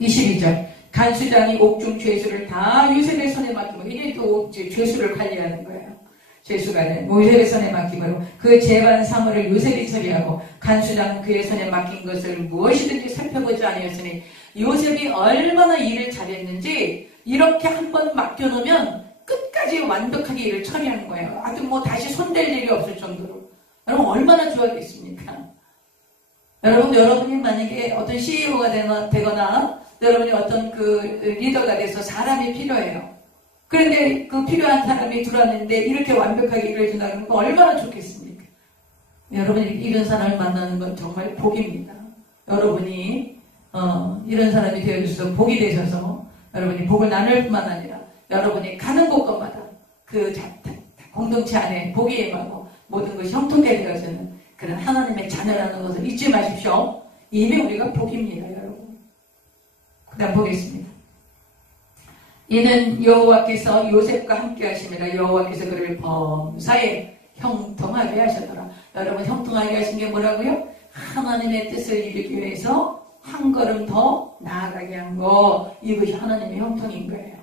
22절 간수장이 옥중 죄수를 다 요셉의 손에 맡기고, 이게 또 죄수를 관리하는 거예요. 죄수가 요셉의 손에 맡기고 그 재반 사물을 요셉이 처리하고 간수장은 그의 손에 맡긴 것을 무엇이든지 살펴보지 아니었으니 요셉이 얼마나 일을 잘했는지 이렇게 한번 맡겨놓으면 끝까지 완벽하게 일을 처리하는 거예요. 아주 뭐 다시 손댈 일이 없을 정도로. 여러분 얼마나 좋아하겠습니까? 여러분이 만약에 어떤 CEO가 되거나 여러분이 어떤 그 리더가 돼서 사람이 필요해요. 그런데 그 필요한 사람이 들어왔는데 이렇게 완벽하게 일을 해준다는 건 얼마나 좋겠습니까? 여러분이 이런 사람을 만나는 건 정말 복입니다. 여러분이 이런 사람이 되어주셔서 복이 되셔서 여러분이 복을 나눌 뿐만 아니라 여러분이 가는 곳곳마다 그 공동체 안에 복이 임하고 모든 것이 형통하게 되어지는 그런 하나님의 자녀라는 것을 잊지 마십시오. 이미 우리가 복입니다, 여러분. 그 다음 보겠습니다. 이는 여호와께서 요셉과 함께 하심이라. 여호와께서 그를 범사에 형통하게 하셨더라. 여러분 형통하게 하신 게 뭐라고요? 하나님의 뜻을 이루기 위해서 한 걸음 더 나아가게 한 거, 이것이 하나님의 형통인 거예요.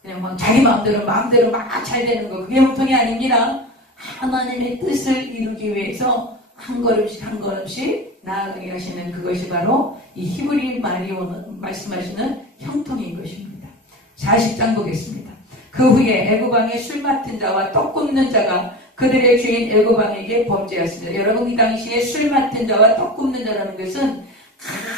그냥 막 자기 마음대로 막 잘 되는 거, 그게 형통이 아닙니다. 하나님의 뜻을 이루기 위해서 한 걸음씩 나아가게 하시는 그것이 바로 이 히브리 말이 말씀하시는 형통인 것입니다. 40장 보겠습니다. 그 후에 애굽 왕의 술 맡은 자와 떡 굽는 자가 그들의 주인 애굽 왕에게 범죄했습니다. 여러분 이 당시에 술 맡은 자와 떡 굽는 자라는 것은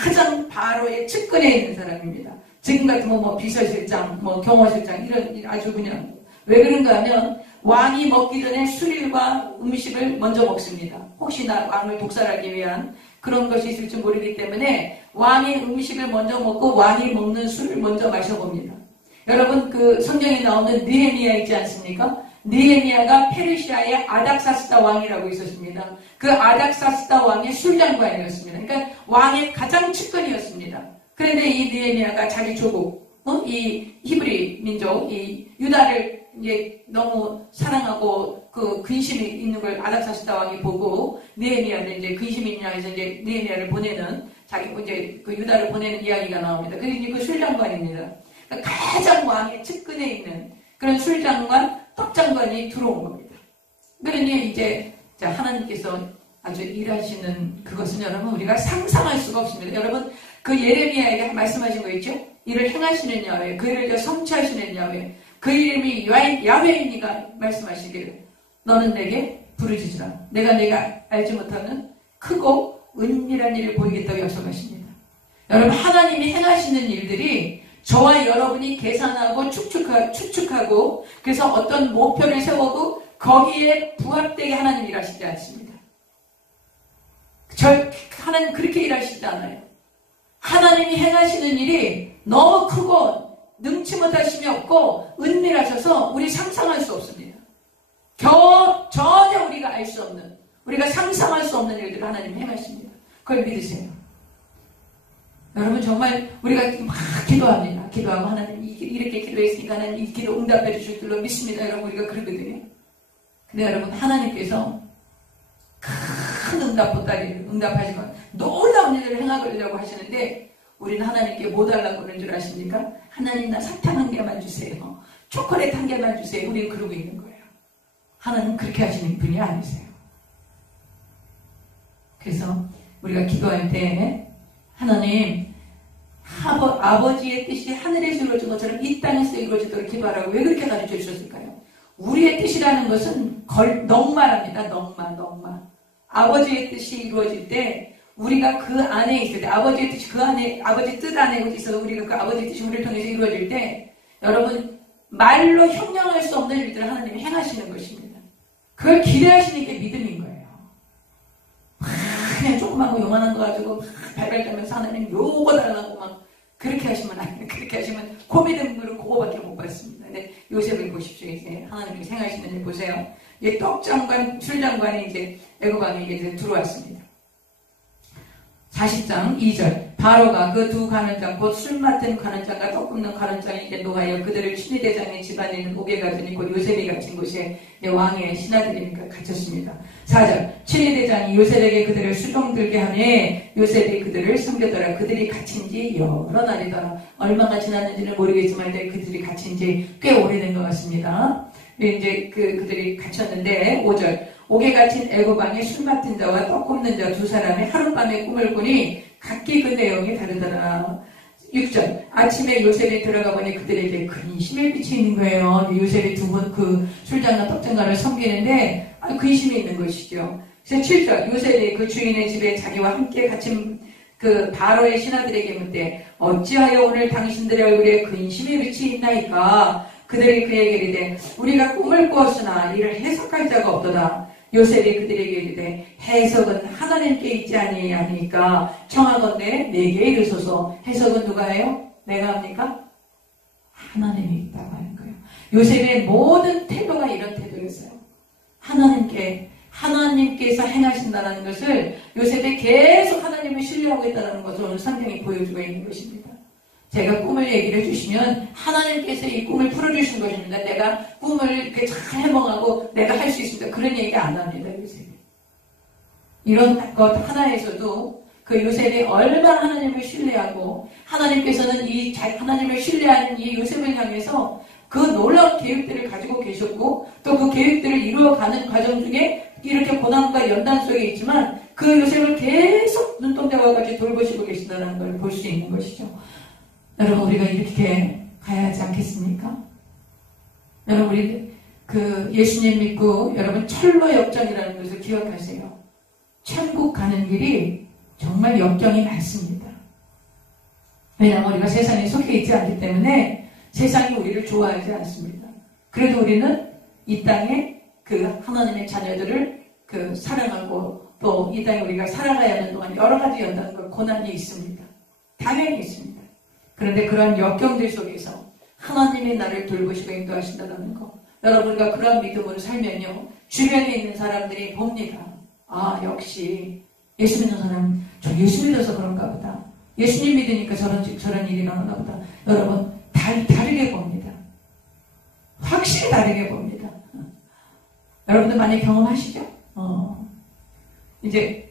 가장 바로의 측근에 있는 사람입니다. 지금 같으면 뭐 비서실장, 뭐 경호실장 이런 아주 그냥 왜 그런가 하면 왕이 먹기 전에 술과 음식을 먼저 먹습니다. 혹시나 왕을 독살하기 위한 그런 것이 있을지 모르기 때문에 왕이 음식을 먼저 먹고 왕이 먹는 술을 먼저 마셔봅니다. 여러분 그 성경에 나오는 느헤미야 있지 않습니까? 느헤미야가 페르시아의 아닥사스다 왕이라고 있었습니다. 그 아닥사스다 왕의 술장관이었습니다. 그러니까 왕의 가장 측근이었습니다. 그런데 이 느헤미야가 자기 조국, 이 히브리 민족, 이 유다를 이제 너무 사랑하고 그 근심이 있는 걸 아닥사스다 왕이 보고 느헤미야를 이제 근심이 있냐 해서 이제 느헤미야를 보내는 자기 이제 그 유다를 보내는 이야기가 나옵니다. 그게 이제 그 술장관입니다. 그러니까 가장 왕의 측근에 있는 그런 술장관, 떡장관이 들어온 겁니다. 그러니 이제 하나님께서 아주 일하시는 그것은 여러분 우리가 상상할 수가 없습니다. 여러분 그 예레미야에게 말씀하신 거 있죠? 이를 행하시는 야훼, 그 일을 성취하시는 야훼, 그 이름이 야훼이니가 말씀하시기를 너는 내게 부르짖으라. 내가 알지 못하는 크고 은밀한 일을 보이겠다고 약속하십니다. 여러분 하나님이 행하시는 일들이 저와 여러분이 계산하고 추측하고 그래서 어떤 목표를 세워도 거기에 부합되게 하나님 일하시지 않습니다. 하나님 그렇게 일하시지 않아요. 하나님이 행하시는 일이 너무 크고 능치 못하심이 없고 은밀하셔서 우리 상상할 수 없습니다. 전혀 우리가 알 수 없는, 우리가 상상할 수 없는 일들을 하나님 행하십니다. 그걸 믿으세요. 여러분 정말 우리가 막 기도합니다. 기도하고 하나님 이렇게 기도했으니까 하나님 이 기도 응답해 주실 줄로 믿습니다. 여러분 우리가 그러거든요. 근데 여러분 하나님께서 큰 응답 보따리를 응답하시고 놀라운 일을 행하려고 하시는데 우리는 하나님께 뭐 달라고 그런 줄 아십니까? 하나님 나 사탕 한 개만 주세요. 초콜릿 한 개만 주세요. 우리는 그러고 있는 거예요. 하나님 그렇게 하시는 분이 아니세요. 그래서 우리가 기도할 때 하나님 아버지의 뜻이 하늘에서 이루어진 것처럼 이 땅에서 이루어지도록 기도하라고 왜 그렇게 가르쳐 주셨을까요? 우리의 뜻이라는 것은 넉마랍니다. 넉마. 아버지의 뜻이 이루어질 때 우리가 그 안에 있을 때 아버지의 뜻이 그 안에 아버지 뜻 안에 있어서 우리가 그 아버지의 뜻이 우리를 통해서 이루어질 때 여러분 말로 형용할 수 없는 일들을 하나님이 행하시는 것입니다. 그걸 기대하시는 게 믿음인 거예요. 그냥 조그만 거 요만한 거 가지고 발발 떨면서 하나님 요거 달라고 막 그렇게 하시면 안 돼요. 그렇게 하시면 그 믿음으로 그거밖에 못 받습니다. 근데 요셉을 보십시오. 이제 하나님이 생하시는 일 보세요. 이 떡장관, 술장관이 이제 애굽왕에게 이제 들어왔습니다. 40장 2절 바로가 그 두 관원장 곧 술 맡은 관원장과 떡 굽는 관원장에게 노하여 그들을 추리대장의 집안에 있는 옥에 가두니 곧 요셉이 갇힌 곳에 왕의 신하들이니까 갇혔습니다. 4절 추리대장이 요셉에게 그들을 수종들게 하매 요셉이 그들을 섬겼더라. 그들이 갇힌 지 여러 날이더라. 얼마나 지났는지는 모르겠지만 그들이 갇힌 지 꽤 오래된 것 같습니다. 이제 그들이 갇혔는데 5절 옥에 갇힌 애굽왕의 술 맡은 자와 떡 굽는 자 두 사람이 하룻밤에 꿈을 꾸니 각기 그 내용이 다르더라. 6절 아침에 요셉이 들어가 보니 그들에게 근심의 빛이 있는 거예요. 요셉이 두 번 그 술장과 떡장가를 섬기는데 근심이 있는 것이죠. 그래서 7절 요셉이 그 주인의 집에 자기와 함께 갇힌 그 바로의 신하들에게 묻되 어찌하여 오늘 당신들의 얼굴에 근심의 빛이 있나이까. 그들이 그에게 이르되 우리가 꿈을 꾸었으나 이를 해석할 자가 없도다. 요셉이 그들에게 이르되 해석은 하나님께 있지 아니하니까 청하건대 내게 이르소서. 해석은 누가 해요? 내가 합니까? 하나님이 있다고 하는 거예요. 요셉의 모든 태도가 이런 태도였어요. 하나님께서 행하신다는 것을 요셉이 계속 하나님을 신뢰하고 있다는 것을 오늘 성경이 보여주고 있는 것입니다. 제가 꿈을 얘기를 해주시면 하나님께서 이 꿈을 풀어주신 것입니다. 내가 꿈을 이렇게 잘 해몽하고 내가 할 수 있습니다. 그런 얘기 안 합니다. 요셉이. 이런 것 하나에서도 그 요셉이 얼마나 하나님을 신뢰하고 하나님께서는 하나님을 신뢰하는 이 요셉을 향해서 그 놀라운 계획들을 가지고 계셨고 또 그 계획들을 이루어가는 과정 중에 이렇게 고난과 연단 속에 있지만 그 요셉을 계속 눈동자와 같이 돌보시고 계신다는 걸 볼 수 있는 것이죠. 여러분 우리가 이렇게 가야 하지 않겠습니까? 여러분 우리 예수님 믿고 여러분 철로 역정이라는 것을 기억하세요. 천국 가는 길이 정말 역경이 많습니다. 왜냐하면 우리가 세상에 속해 있지 않기 때문에 세상이 우리를 좋아하지 않습니다. 그래도 우리는 이 땅에 그 하나님의 자녀들을 그 사랑하고 또 이 땅에 우리가 살아가야 하는 동안 여러 가지 연단과 고난이 있습니다. 당연히 있습니다. 그런데 그런 역경들 속에서 하나님이 나를 돌보시고 인도하신다는 거, 여러분과 그런 믿음으로 살면요, 주변에 있는 사람들이 봅니다. 아, 역시 예수 믿는 사람, 저 예수 믿어서 그런가 보다. 예수님 믿으니까 저런 일이 일어나나 보다. 여러분, 다르게 봅니다. 확실히 다르게 봅니다. 여러분들 많이 경험하시죠? 이제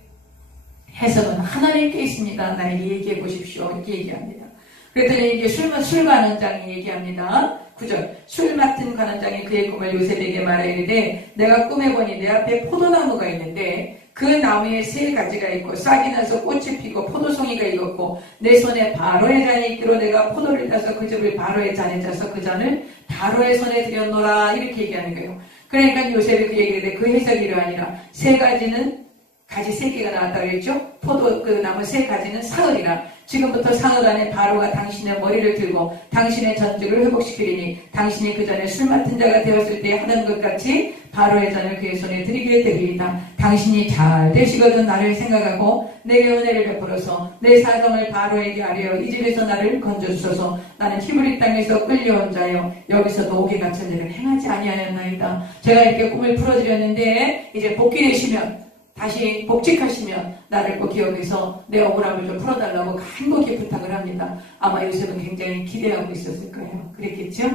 해석은 하나님께 있습니다. 나에게 얘기해 보십시오. 이렇게 얘기합니다. 그랬더니 이제 술 관원장이 얘기합니다. 9절. 술 맡은 관원장이 그의 꿈을 요셉에게 말하 이르되 내가 꿈에 보니 내 앞에 포도나무가 있는데 그 나무에 세 가지가 있고 싹이 나서 꽃이 피고 포도송이가 익었고 내 손에 바로의 잔이 있기로 내가 포도를 따서 그 즙을 바로의 잔에 짜서 그 잔을 바로의 손에 들였노라. 이렇게 얘기하는 거예요. 그러니까 요셉이 그 얘기를 해. 그 해석이 이러하니라. 세 가지는 가지 세 개가 나왔다고 했죠. 포도 그 나무 세 가지는 사흘이라. 지금부터 사흘 안에 바로가 당신의 머리를 들고 당신의 전직을 회복시키리니 당신이 그 전에 술 맡은 자가 되었을 때 하던 것 같이 바로의 잔을 그의 손에 드리게 되리이다. 당신이 잘 되시거든 나를 생각하고 내게 은혜를 베풀어서 내 사정을 바로에게 아뢰어 이 집에서 나를 건져주소서. 나는 히브리 땅에서 끌려온 자여 여기서도 옥에 갇힌 일을 행하지 아니하였나이다. 제가 이렇게 꿈을 풀어드렸는데 이제 복귀되시면 다시 복직하시면 나를 꼭 기억해서 내 억울함을 좀 풀어달라고 간곡히 부탁을 합니다. 아마 요셉은 굉장히 기대하고 있었을 거예요. 그랬겠죠?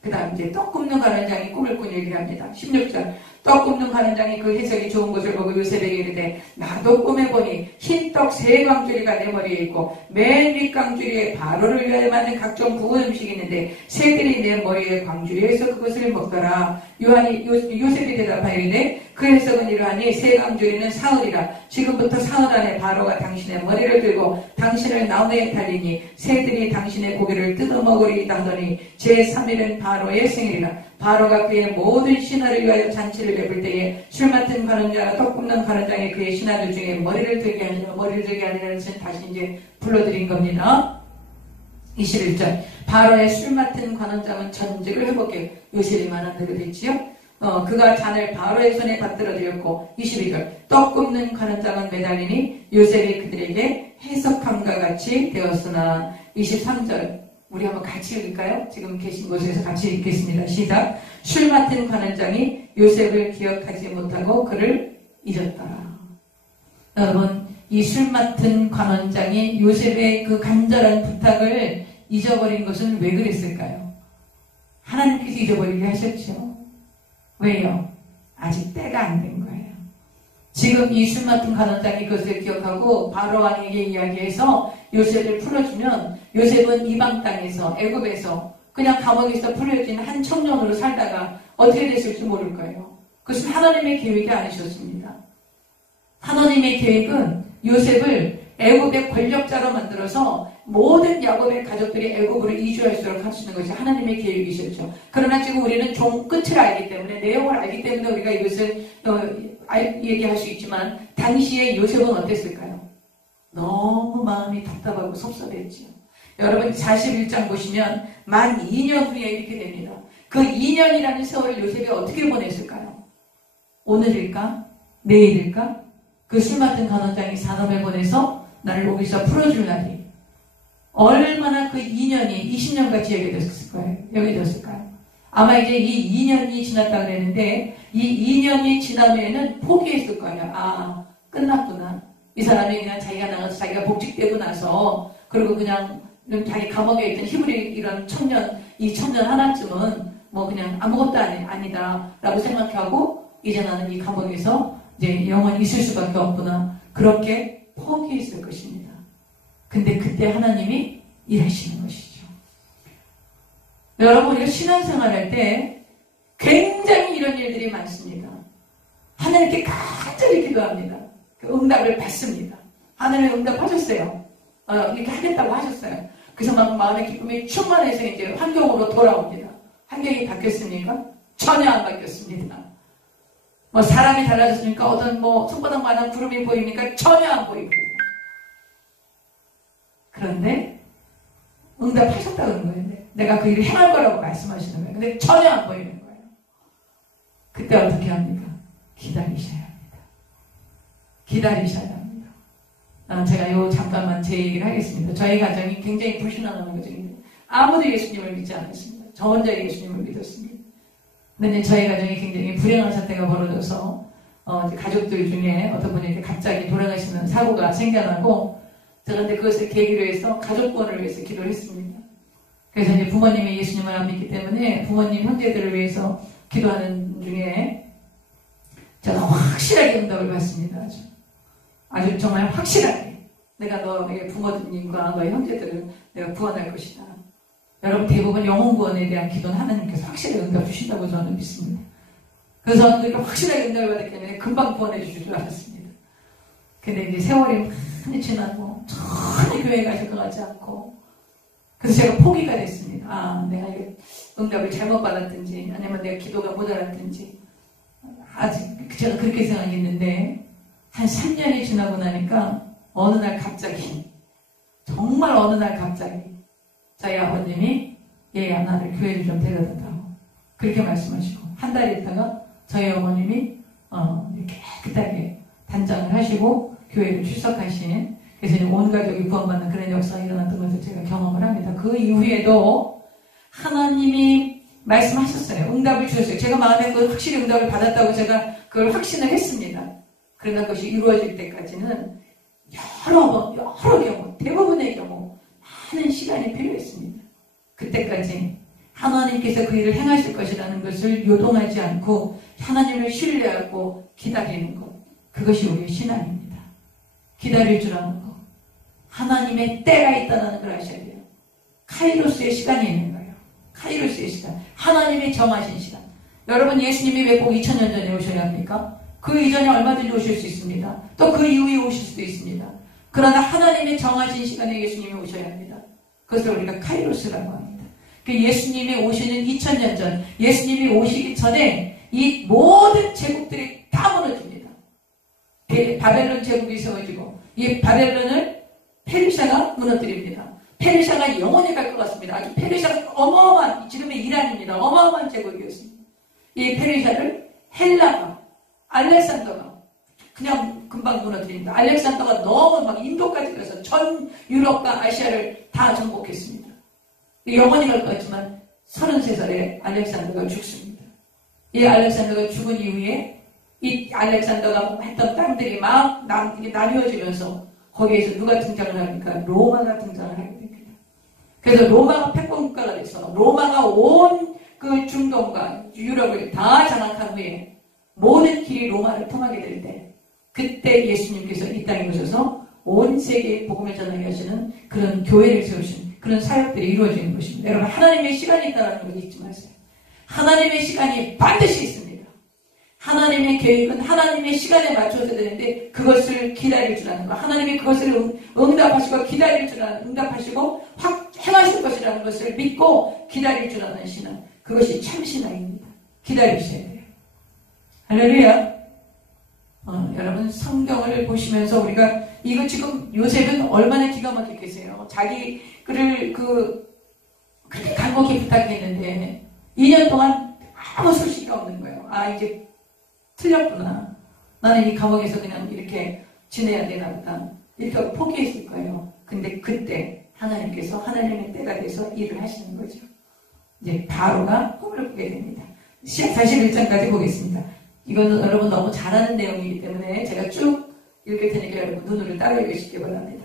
그 다음 이제 떡 굽는 관원장이 꿈을 꾼 얘기를 합니다. 16절. 떡 굽는 관원장이 그 해석이 좋은 것을 보고 요셉에게 이르되 나도 꿈에 보니 흰 떡 세 광주리가 내 머리에 있고 맨 윗 광주리에 바로를 위하여 만든 각종 부은 음식이 있는데 새들이 내 머리에 광주리에서 그것을 먹더라. 요셉이 대답하이르되 그 해석은 이러하니 세 광주리는 사흘이라. 지금부터 사흘 안에 바로가 당신의 머리를 들고 당신을 나무에 달리니 새들이 당신의 고기를 뜯어먹으리이다 하더니 제3일은 바로의 생일이라. 바로가 그의 모든 신하를 위하여 잔치를 베풀 때에 술 맡은 관원자가 떡 굽는 관원장이 그의 신하들 중에 머리를 들게 하니라. 머리를 들게 하니라는 것은 다시 이제 불러드린 겁니다. 21절. 바로의 술 맡은 관원장은 전직을 회복해 요셉이 말한 대로 됐지요. 그가 잔을 바로의 손에 받들어 드렸고 22절. 떡 굽는 관원장은 매달리니 요셉이 그들에게 해석함과 같이 되었으나 23절. 우리 한번 같이 읽을까요? 지금 계신 곳에서 같이 읽겠습니다. 시작. 술 맡은 관원장이 요셉을 기억하지 못하고 그를 잊었더라. 여러분, 이 술 맡은 관원장이 요셉의 그 간절한 부탁을 잊어버린 것은 왜 그랬을까요? 하나님께서 잊어버리게 하셨죠. 왜요? 아직 때가 안 된 거예요. 지금 이 술 맡은 관원장이 그것을 기억하고 바로 왕에게 이야기해서 요셉을 풀어주면 요셉은 이방 땅에서 애굽에서 그냥 감옥에서 풀려진 한 청년으로 살다가 어떻게 됐을지 모를 거예요. 그것은 하나님의 계획이 아니셨습니다. 하나님의 계획은 요셉을 애굽의 권력자로 만들어서 모든 야곱의 가족들이 애굽으로 이주할수록 하시는 것이 하나님의 계획이셨죠. 그러나 지금 우리는 종 끝을 알기 때문에 내용을 알기 때문에 우리가 이것을 얘기할 수 있지만 당시에 요셉은 어땠을까요? 너무 마음이 답답하고 섭섭했죠. 여러분 41장 보시면 만 2년 후에 이렇게 됩니다. 그 2년이라는 세월을 요셉이 어떻게 보냈을까요? 오늘일까? 내일일까? 그 술 맡은 관원장이 사람을 보내서 나를 여기서 풀어줄 날이 얼마나 그 2년이 20년같이 여겨졌을까요? 아마 이제 이 2년이 지났다 그랬는데 이 2년이 지난 후에는 포기했을 거예요. 아, 끝났구나. 이 사람이 그냥 자기가 나가서 자기가 복직되고 나서 그리고 그냥 자기 감옥에 있던 히브리 이런 청년, 이 청년 하나쯤은 뭐 그냥 아무것도 아니다 라고 생각하고 이제 나는 이 감옥에서 이제 영원히 있을 수밖에 없구나. 그렇게 포기했을 것입니다. 근데 그때 하나님이 일하시는 것이죠. 여러분, 우리가 신앙생활 할 때 굉장히 이런 일들이 많습니다. 하나님께 간절히 기도합니다. 응답을 받습니다. 하나님의 응답하셨어요. 이렇게 하겠다고 하셨어요. 그래서 막 마음의 기쁨이 충만해서 이제 환경으로 돌아옵니다. 환경이 바뀌었습니까? 전혀 안 바뀌었습니다. 뭐 사람이 달라졌습니까? 어떤 뭐 손바닥만한 구름이 보입니까? 전혀 안 보입니다. 그런데 응답하셨다는 거예요. 내가 그 일을 행할 거라고 말씀하시는 거예요. 근데 전혀 안 보이는 거예요. 그때 어떻게 합니까? 기다리셔야 합니다. 기다리셔야 합니다. 제가 잠깐만 제 얘기를 하겠습니다. 저희 가정이 굉장히 불신앙하는 가정입니다. 아무도 예수님을 믿지 않았습니다. 저 혼자 예수님을 믿었습니다. 근데 저희 가정이 굉장히 불행한 사태가 벌어져서 가족들 중에 어떤 분이 갑자기 돌아가시는 사고가 생겨나고 제가 근데 그것을 계기로 해서 가족 구원을 위해서 기도를 했습니다. 그래서 이제 부모님이 예수님을 안 믿기 때문에 부모님 형제들을 위해서 기도하는 중에 저는 확실하게 응답을 받습니다. 아주 정말 확실하게 내가 너의 부모님과 너의 형제들을 내가 구원할 것이다. 여러분 대부분 영혼 구원에 대한 기도는 하나님께서 확실하게 응답 주신다고 저는 믿습니다. 그래서 저는 그렇게 확실하게 응답을 받았기 때문에 금방 구원해 주실 줄 알았습니다. 근데 이제 세월이 많이 지나고 전혀 교회에 가실 것 같지 않고 그래서 제가 포기가 됐습니다. 내가 응답을 잘못 받았든지 아니면 내가 기도가 모자랐든지 아직 제가 그렇게 생각했는데 한 3년이 지나고 나니까 어느 날 갑자기 정말 어느 날 갑자기 저희 아버님이 얘야 나를 교회를 좀 데려다다고 그렇게 말씀하시고 한 달 있다가 저희 어머님이 깨끗하게 단장을 하시고 교회를 출석하신 그래서 온 가족이 구원받는 그런 역사가 일어났던 것을 제가 경험을 합니다. 그 이후에도 하나님이 말씀하셨어요. 응답을 주셨어요. 제가 마음에 확실히 응답을 받았다고 제가 그걸 확신을 했습니다. 그러나 그것이 이루어질 때까지는 여러 경우, 대부분의 경우 많은 시간이 필요했습니다. 그때까지 하나님께서 그 일을 행하실 것이라는 것을 요동하지 않고 하나님을 신뢰하고 기다리는 것. 그것이 우리의 신앙입니다. 기다릴 줄 아는 것. 하나님의 때가 있다는 걸 아셔야 돼요. 카이로스의 시간이 있는 거예요. 카이로스의 시간. 하나님이 정하신 시간. 여러분 예수님이 왜 꼭 2000년 전에 오셔야 합니까? 그 이전에 얼마든지 오실 수 있습니다. 또 그 이후에 오실 수도 있습니다. 그러나 하나님이 정하신 시간에 예수님이 오셔야 합니다. 그것을 우리가 카이로스라고 합니다. 예수님이 오시는 2000년 전, 예수님이 오시기 전에 이 모든 제국들이 다 무너집니다. 바벨론 제국이 세워지고 이 바벨론을 페르시아가 무너뜨립니다. 페르시아가 영원히 갈 것 같습니다. 아주 페르시아가 어마어마한, 지금의 이란입니다. 어마어마한 제국이었습니다. 이 페르시아를 헬라가, 알렉산더가 그냥 금방 무너뜨립니다. 알렉산더가 너무 막 인도까지 가서 전 유럽과 아시아를 다 정복했습니다. 영원히 갈 것 같지만 33살에 알렉산더가 죽습니다. 이 알렉산더가 죽은 이후에 이 알렉산더가 했던 땅들이 막 나뉘어지면서 거기에서 누가 등장을 합니까? 로마가 등장을 하게 됩니다. 그래서 로마가 패권국가가 돼서 로마가 온 그 중동과 유럽을 다 장악한 후에 모든 길이 로마를 통하게 될 때 그때 예수님께서 이 땅에 오셔서 온 세계에 복음을 전하게 하시는 그런 교회를 세우신 그런 사역들이 이루어지는 것입니다. 여러분 하나님의 시간이 있다는 걸 잊지 마세요. 하나님의 시간이 반드시 있습니다. 하나님의 계획은 하나님의 시간에 맞춰서 되는데 그것을 기다릴 줄 아는 것. 하나님이 그것을 응답하시고 기다릴 줄 아는 응답하시고 확 행하실 것이라는 것을 믿고 기다릴 줄 아는 신앙. 그것이 참 신앙입니다. 기다리셔야 돼요. 할렐루야. 여러분 성경을 보시면서 우리가 이거 지금 요셉은 얼마나 기가 막히게 계세요. 자기를 그렇게 간곡히 부탁했는데 2년 동안 아무 소식이 없는 거예요. 이제 틀렸구나. 나는 이 감옥에서 그냥 이렇게 지내야 되나 보다. 이렇게 포기했을 거예요. 근데 그때 하나님께서 하나님의 때가 돼서 일을 하시는 거죠. 이제 바로가 꿈을 꾸게 됩니다. 41장까지 보겠습니다. 이거는 여러분 너무 잘하는 내용이기 때문에 제가 쭉 읽을 테니까 여러분 눈으로 따라해 주시기 바랍니다.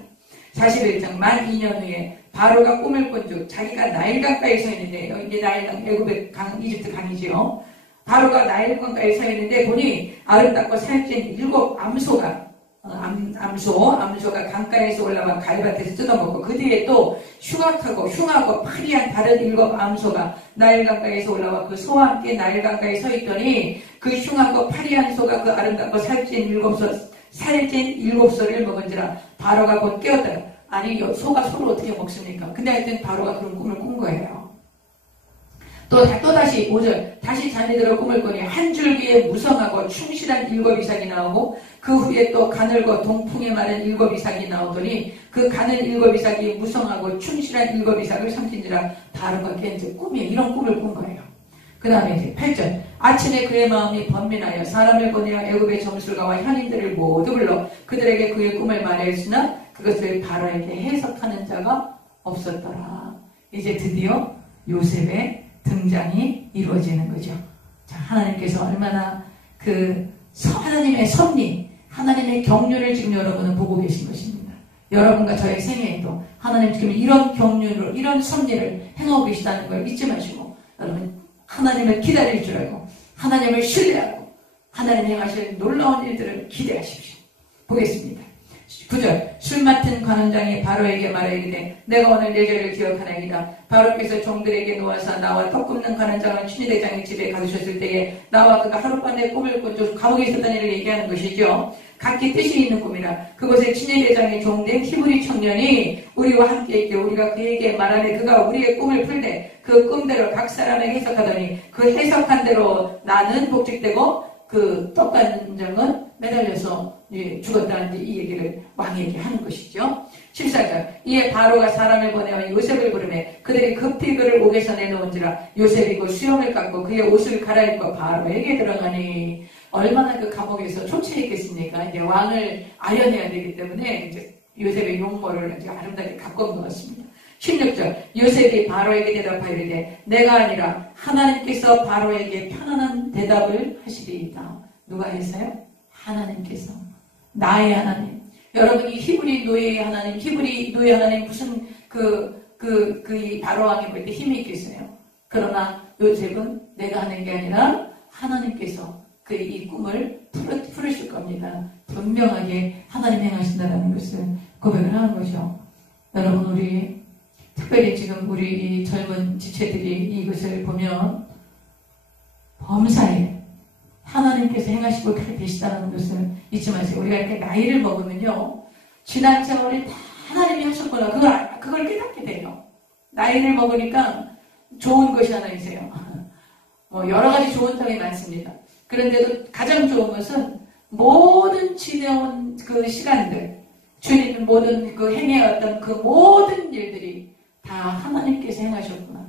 41장 만 2년 후에 바로가 꿈을 꾼 즉 자기가 나일 강가에 서 있는데 이게 나일강 애굽의 강 이집트 강이지요. 바로가 나일 강가에 서 있는데 보니 아름답고 살찐 7 암소가 암소가 강가에서 올라와 가리밭에서 뜯어먹고 그 뒤에 또 흉하고 파리한 다른 7 암소가 나일 강가에서 올라와 그 소와 함께 나일 강가에 서 있더니 그 흉하고 파리한 소가 그 아름답고 살찐 7소를 먹은지라 바로가 곧 깨었다가 아니 소가 소를 어떻게 먹습니까? 근데 하여튼 바로가 그런 꿈을 꾼 거예요. 또 다시 5절 다시 잠이 들어 꿈을 꾸니 한 줄기에 무성하고 충실한 7 이삭이 나오고 그 후에 또 가늘고 동풍에 마른 7 이삭이 나오더니 그 가늘 7 이삭이 무성하고 충실한 7 이삭을 삼킨지라 바로가 깬 꿈이에요. 이런 꿈을 꾼 거예요. 그 다음에 이제 8절 아침에 그의 마음이 번민하여 사람을 보내어 애굽의 점술가와 현인들을 모두 불러 그들에게 그의 꿈을 말하였으나 그것을 바로에게 해석하는 자가 없었더라. 이제 드디어 요셉의 등장이 이루어지는 거죠. 자, 하나님께서 얼마나 하나님의 섭리, 하나님의 경륜을 지금 여러분은 보고 계신 것입니다. 여러분과 저의 생애에도 하나님 지금 이런 경륜으로 이런 섭리를 행하고 계시다는 걸 잊지 마시고 여러분 하나님을 기다릴 줄 알고 하나님을 신뢰하고 하나님 행하실 놀라운 일들을 기대하십시오. 보겠습니다. 9절 술 맡은 관원장이 바로에게 말하기를 내가 오늘 내 죄를 기억하나이다. 바로께서 종들에게 놓아서 나와 떡 굽는 관원장을 춘희대장의 집에 가두셨을 때에 나와 그가 하룻밤에 꿈을 꾼 감옥에 있었던 일을 얘기하는 것이죠. 각기 뜻이 있는 꿈이라. 그곳에 춘희대장의 종된 히브리 청년이 우리와 함께 있게 우리가 그에게 말하되 그가 우리의 꿈을 풀되 그 꿈대로 각 사람에게 해석하더니 그 해석한 대로 나는 복직되고 그 떡관장은 매달려서 죽었다는 이 얘기를 왕에게 하는 것이죠. 14절 이에 바로가 사람을 보내어 요셉을 부르매 그들이 급히 그를 옥에서 내놓은지라 요셉이 그 수염을 깎고 그의 옷을 갈아입고 바로에게 들어가니 얼마나 그 감옥에서 초췌했겠습니까? 이제 왕을 아련해야 되기 때문에 이제 요셉의 용모를 이제 아름답게 갖고 놓았습니다. 16절 요셉이 바로에게 대답하이르되 내가 아니라 하나님께서 바로에게 편안한 대답을 하시리이다. 누가 했어요? 하나님께서. 나의 하나님. 여러분이 히브리 노예의 하나님, 히브리 노예 하나님 무슨 이 바로 왕이 볼 때 힘이 있겠어요. 그러나 요셉은 내가 하는 게 아니라 하나님께서 이 꿈을 풀으실 겁니다. 분명하게 하나님 행하신다는 것을 고백을 하는 거죠. 여러분 우리 특별히 지금 우리 이 젊은 지체들이 이것을 보면 범사에 하나님께서 행하시고 그렇게 계시다는 것을 잊지 마세요. 우리가 이렇게 나이를 먹으면요 지난 세월에 다 하나님이 하셨구나 그걸 깨닫게 돼요. 나이를 먹으니까 좋은 것이 하나 있어요. 여러 가지 좋은 점이 많습니다. 그런데도 가장 좋은 것은 모든 지내온 그 시간들 주님 모든 그 행해왔던 그 모든 일들이 다 하나님께서 행하셨구나.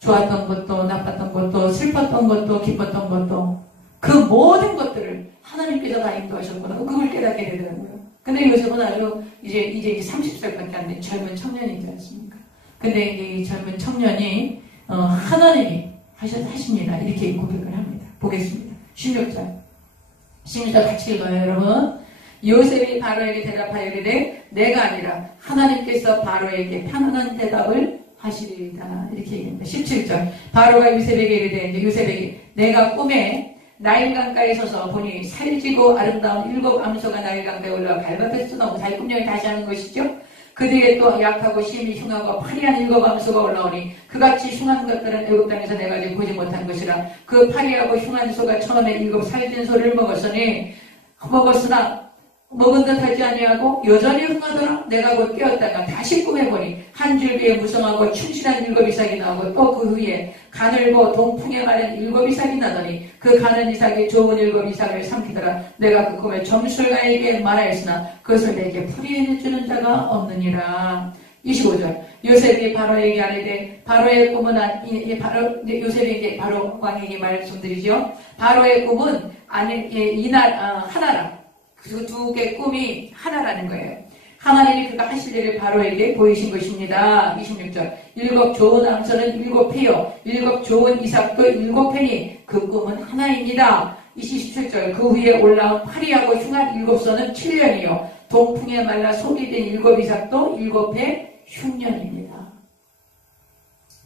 좋았던 것도 나빴던 것도 슬펐던 것도 기뻤던 것도 그 모든 것들을 하나님께서 다 인도하셨구나. 그걸 깨닫게 되더라고요. 근데 요즘은 아주 이제 30살밖에 안 된 젊은 청년이지 않습니까? 근데 이제 이 젊은 청년이 하나님이 하십니다. 이렇게 고백을 합니다. 보겠습니다. 16절 같이 읽어요, 여러분. 요셉이 바로에게 대답하여이르되 내가 아니라 하나님께서 바로에게 편안한 대답을 하시리이다. 이렇게 얘기합니다. 17절 바로가 요셉에게 이르되 요셉에게 내가 꿈에 나일강가에 서서 보니 살지고 아름다운 7 암소가 나일강가에 올라와 발밭에서 쏟아오고 자기 꿈령을 다시 하는 것이죠. 그 뒤에 또 약하고 심히 흉하고 파리한 7 암소가 올라오니 그같이 흉한 것들은 애굽 땅에서 내가 아직 보지 못한 것이라. 그 파리하고 흉한 소가 처음에 7 살찐 소를 먹었으나 먹은 듯 하지 아니하고 여전히 흉하더라. 내가 곧 깨었다가 다시 꿈에 보니 한 줄기에 무성하고 충실한 7 이삭이 나오고 또 그 후에 가늘고 동풍에 마른 7 이삭이 나더니 그 가는 이삭이 좋은 7 이삭을 삼키더라. 내가 그 꿈을 점술가에게 말하였으나 그것을 내게 풀이해주는 자가 없느니라. 25절 요셉이 바로에게 아뢰되 바로의 꿈은 요셉에게 바로 왕에게 말씀드리죠. 바로의 꿈은 하나라. 그리고 2개 꿈이 하나라는 거예요. 하나님이 그가 하실 일을 바로에게 보이신 것입니다. 26절 7 좋은 암소는 7회요 7 좋은 이삭도 7회니 그 꿈은 하나입니다. 27절 그 위에 올라온 파리하고 흉한 7소는 7년이요 동풍에 말라 속이 된 7 이삭도 7회 흉년입니다.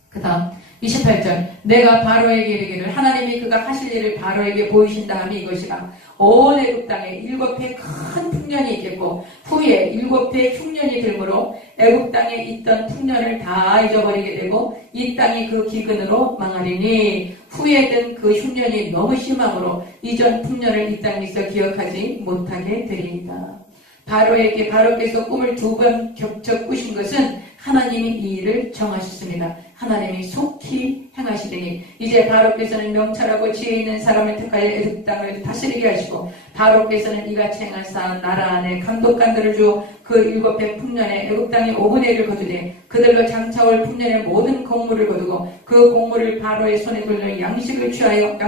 그 다음 28절 내가 바로에게 이르기를 하나님이 그가 하실 일을 바로에게 보이신다 함이 이것이라. 온 애굽 땅에 7회 큰 풍년이 있겠고 후에 7회 흉년이 들므로 애굽 땅에 있던 풍년을 다 잊어버리게 되고 이 땅이 그 기근으로 망하리니 후에 든 그 흉년이 너무 심함으로 이전 풍년을 이 땅에서 기억하지 못하게 되리이다. 바로께서 꿈을 2번 겹쳐 꾸신 것은 하나님이 이 일을 정하셨습니다. 하나님이 속히 행하시리니 이제 바로께서는 명철하고 지혜 있는 사람을 택하여 애굽 땅을 다스리게 하시고 바로께서는 이같이 행하사 나라 안에 감독관들을 주어 그 7해 풍년에 애굽 땅에 5분의 1을 거두되 그들로 장차올 풍년의 모든 곡물을 거두고 그 곡물을 바로의 손에 돌려 양식을 위하여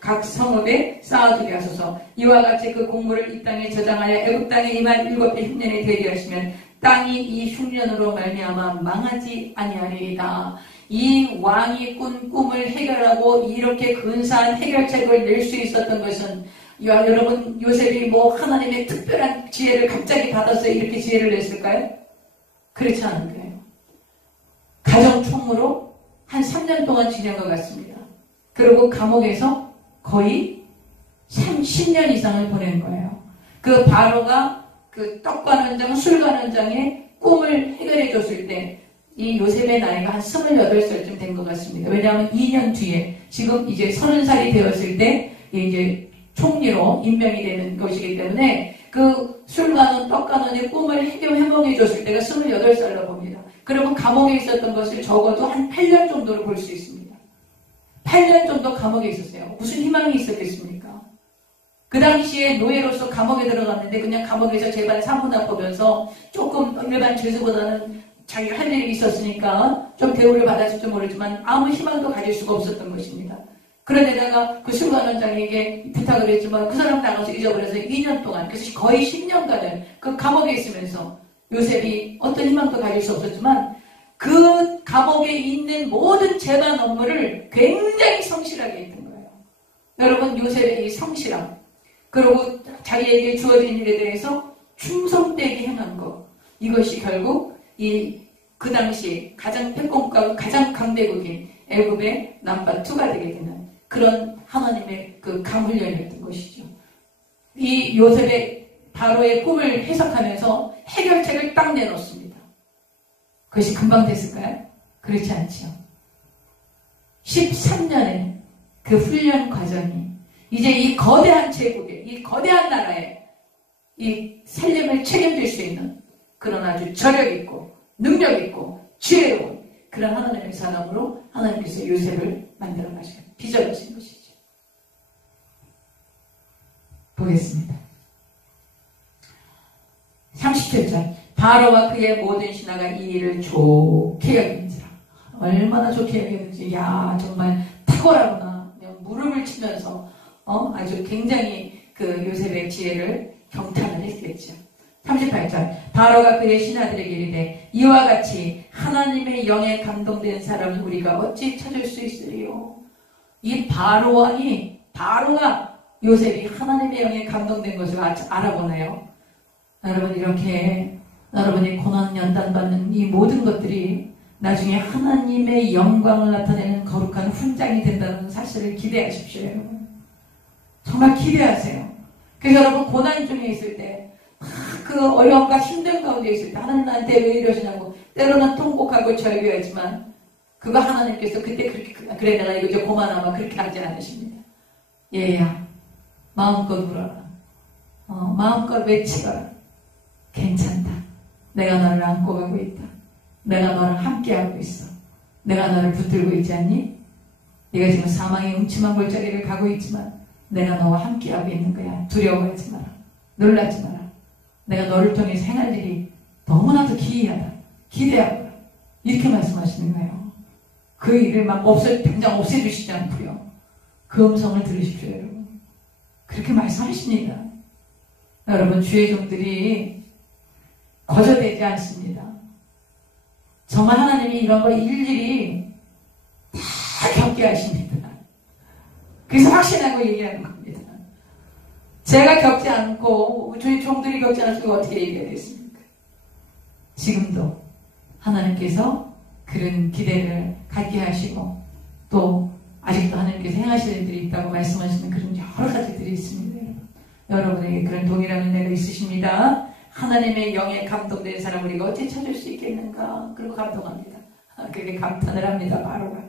각 성읍에 쌓아두게 하소서. 이와 같이 그 곡물을 이 땅에 저장하여 애굽 땅에 임한 7해 흉년에 대비하시면 땅이 이 흉년으로 말미암아 망하지 아니하리이다. 이 왕이 꾼 꿈을 해결하고 이렇게 근사한 해결책을 낼 수 있었던 것은 여러분 요셉이 뭐 하나님의 특별한 지혜를 갑자기 받아서 이렇게 지혜를 냈을까요? 그렇지 않은 거예요. 가정총무로 한 3년 동안 지낸 것 같습니다. 그리고 감옥에서 거의 10년 이상을 보낸 거예요. 그 바로가 그 떡관원장, 술관원장의 꿈을 해결해 줬을 때 이 요셉의 나이가 한 28살쯤 된 것 같습니다. 왜냐하면 2년 뒤에 지금 이제 30살이 되었을 때 이제 총리로 임명이 되는 것이기 때문에 그 술관원, 떡관원의 꿈을 해몽해 줬을 때가 28살로 봅니다. 그리고 감옥에 있었던 것을 적어도 한 8년 정도를 볼 수 있습니다. 8년 정도 감옥에 있었어요. 무슨 희망이 있었겠습니까? 그 당시에 노예로서 감옥에 들어갔는데 그냥 감옥에서 제발 사문화 보면서 조금 일반 죄수보다는 자기가 할 일이 있었으니까 좀 대우를 받았을지 모르지만 아무 희망도 가질 수가 없었던 것입니다. 그런데다가 그 술관원장에게 부탁을 했지만 그 사람 나가서 잊어버려서 2년 동안, 그래서 거의 10년간을 그 감옥에 있으면서 요셉이 어떤 희망도 가질 수 없었지만 그 감옥에 있는 모든 재반 업무를 굉장히 성실하게 했던 거예요. 여러분 요셉의 이 성실함, 그리고 자기에게 주어진 일에 대해서 충성되게 행한 것, 이것이 결국 그 당시 가장 패권과 가장 강대국인 애굽의 넘버2가 되게 되는 그런 하나님의 그 강훈련이었던 것이죠. 이 요셉의 바로의 꿈을 해석하면서 해결책을 딱 내놓습니다. 그것이 금방 됐을까요? 그렇지 않죠. 13년의 그 훈련 과정이 이제 이 거대한 제국의, 이 거대한 나라의 이 살림을 책임질 수 있는 그런 아주 저력 있고 능력 있고 지혜로운 그런 하나님의 사람으로 하나님께서 요셉을 만들어 가시고 빚어가신 것이죠. 보겠습니다. 37절 바로와 그의 모든 신하가 이 일을 좋게 여긴지라. 얼마나 좋게 여겼는지, 야 정말 탁월하구나. 무릎을 치면서 아주 굉장히 그 요셉의 지혜를 경탄을 했겠죠. 38절 바로가 그의 신하들에게 이르되 이와 같이 하나님의 영에 감동된 사람을 우리가 어찌 찾을 수 있으리요. 이 바로가 요셉이 하나님의 영에 감동된 것을 알아보나요? 여러분 이렇게 여러분이 고난 연단받는 이 모든 것들이 나중에 하나님의 영광을 나타내는 거룩한 훈장이 된다는 사실을 기대하십시오. 여러분 정말 기대하세요. 그래서 여러분 고난 중에 있을 때 그 어려움과 힘든 가운데 있을 때 하나님 나한테 왜 이러시냐고 때로는 통곡하고 절규하지만 그거 하나님께서 그때 그렇게 그래 내가 이거 좀 고만하면 그렇게 하지 않으십니다. 얘야 마음껏 울어라. 마음껏 외치거라. 괜찮다. 내가 너를 안고 가고 있다. 내가 너를 함께하고 있어. 내가 너를 붙들고 있지 않니? 네가 지금 사망의 음침한 골짜기를 가고 있지만 내가 너와 함께하고 있는 거야. 두려워하지 마라. 놀라지 마라. 내가 너를 통해서 행할 일이 너무나도 기이하다. 기대하거라. 이렇게 말씀하시는 거예요. 그 일을 막 당장 없애주시지 않고요. 그 음성을 들으십시오, 여러분. 그렇게 말씀하십니다. 여러분, 주의 종들이 거저되지 않습니다. 정말 하나님이 이런 걸 일일이 다 겪게 하십니다. 그래서 확신하고 얘기하는 겁니다. 제가 겪지 않고 저희 종들이 겪지 않았으면 어떻게 얘기하겠습니까? 지금도 하나님께서 그런 기대를 갖게 하시고 또 아직도 하나님께서 행하실 일들이 있다고 말씀하시는 그런 여러 가지들이 있습니다. 여러분에게 그런 동일한 은혜가 있으십니다. 하나님의 영에 감동된 사람 우리가 어떻게 찾을 수 있겠는가? 그리고 감동합니다. 그렇게 감탄을 합니다. 바로가.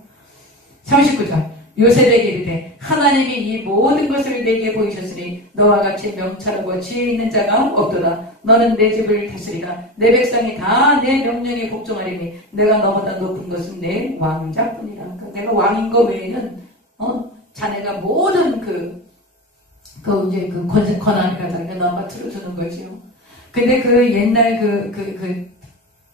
39절 요셉에게 이르되 하나님이 이 모든 것을 내게 보이셨으니 너와 같이 명철하고 지혜 있는 자가 없도다. 너는 내 집을 다스리라. 내 백성이 다 내 명령에 복종하리니 내가 너보다 높은 것은 내 왕자뿐이라. 그러니까 내가 왕인 거 외에는 자네가 모든 이제 권한을 가져가 너가 들어주는 거지요. 근데 그 옛날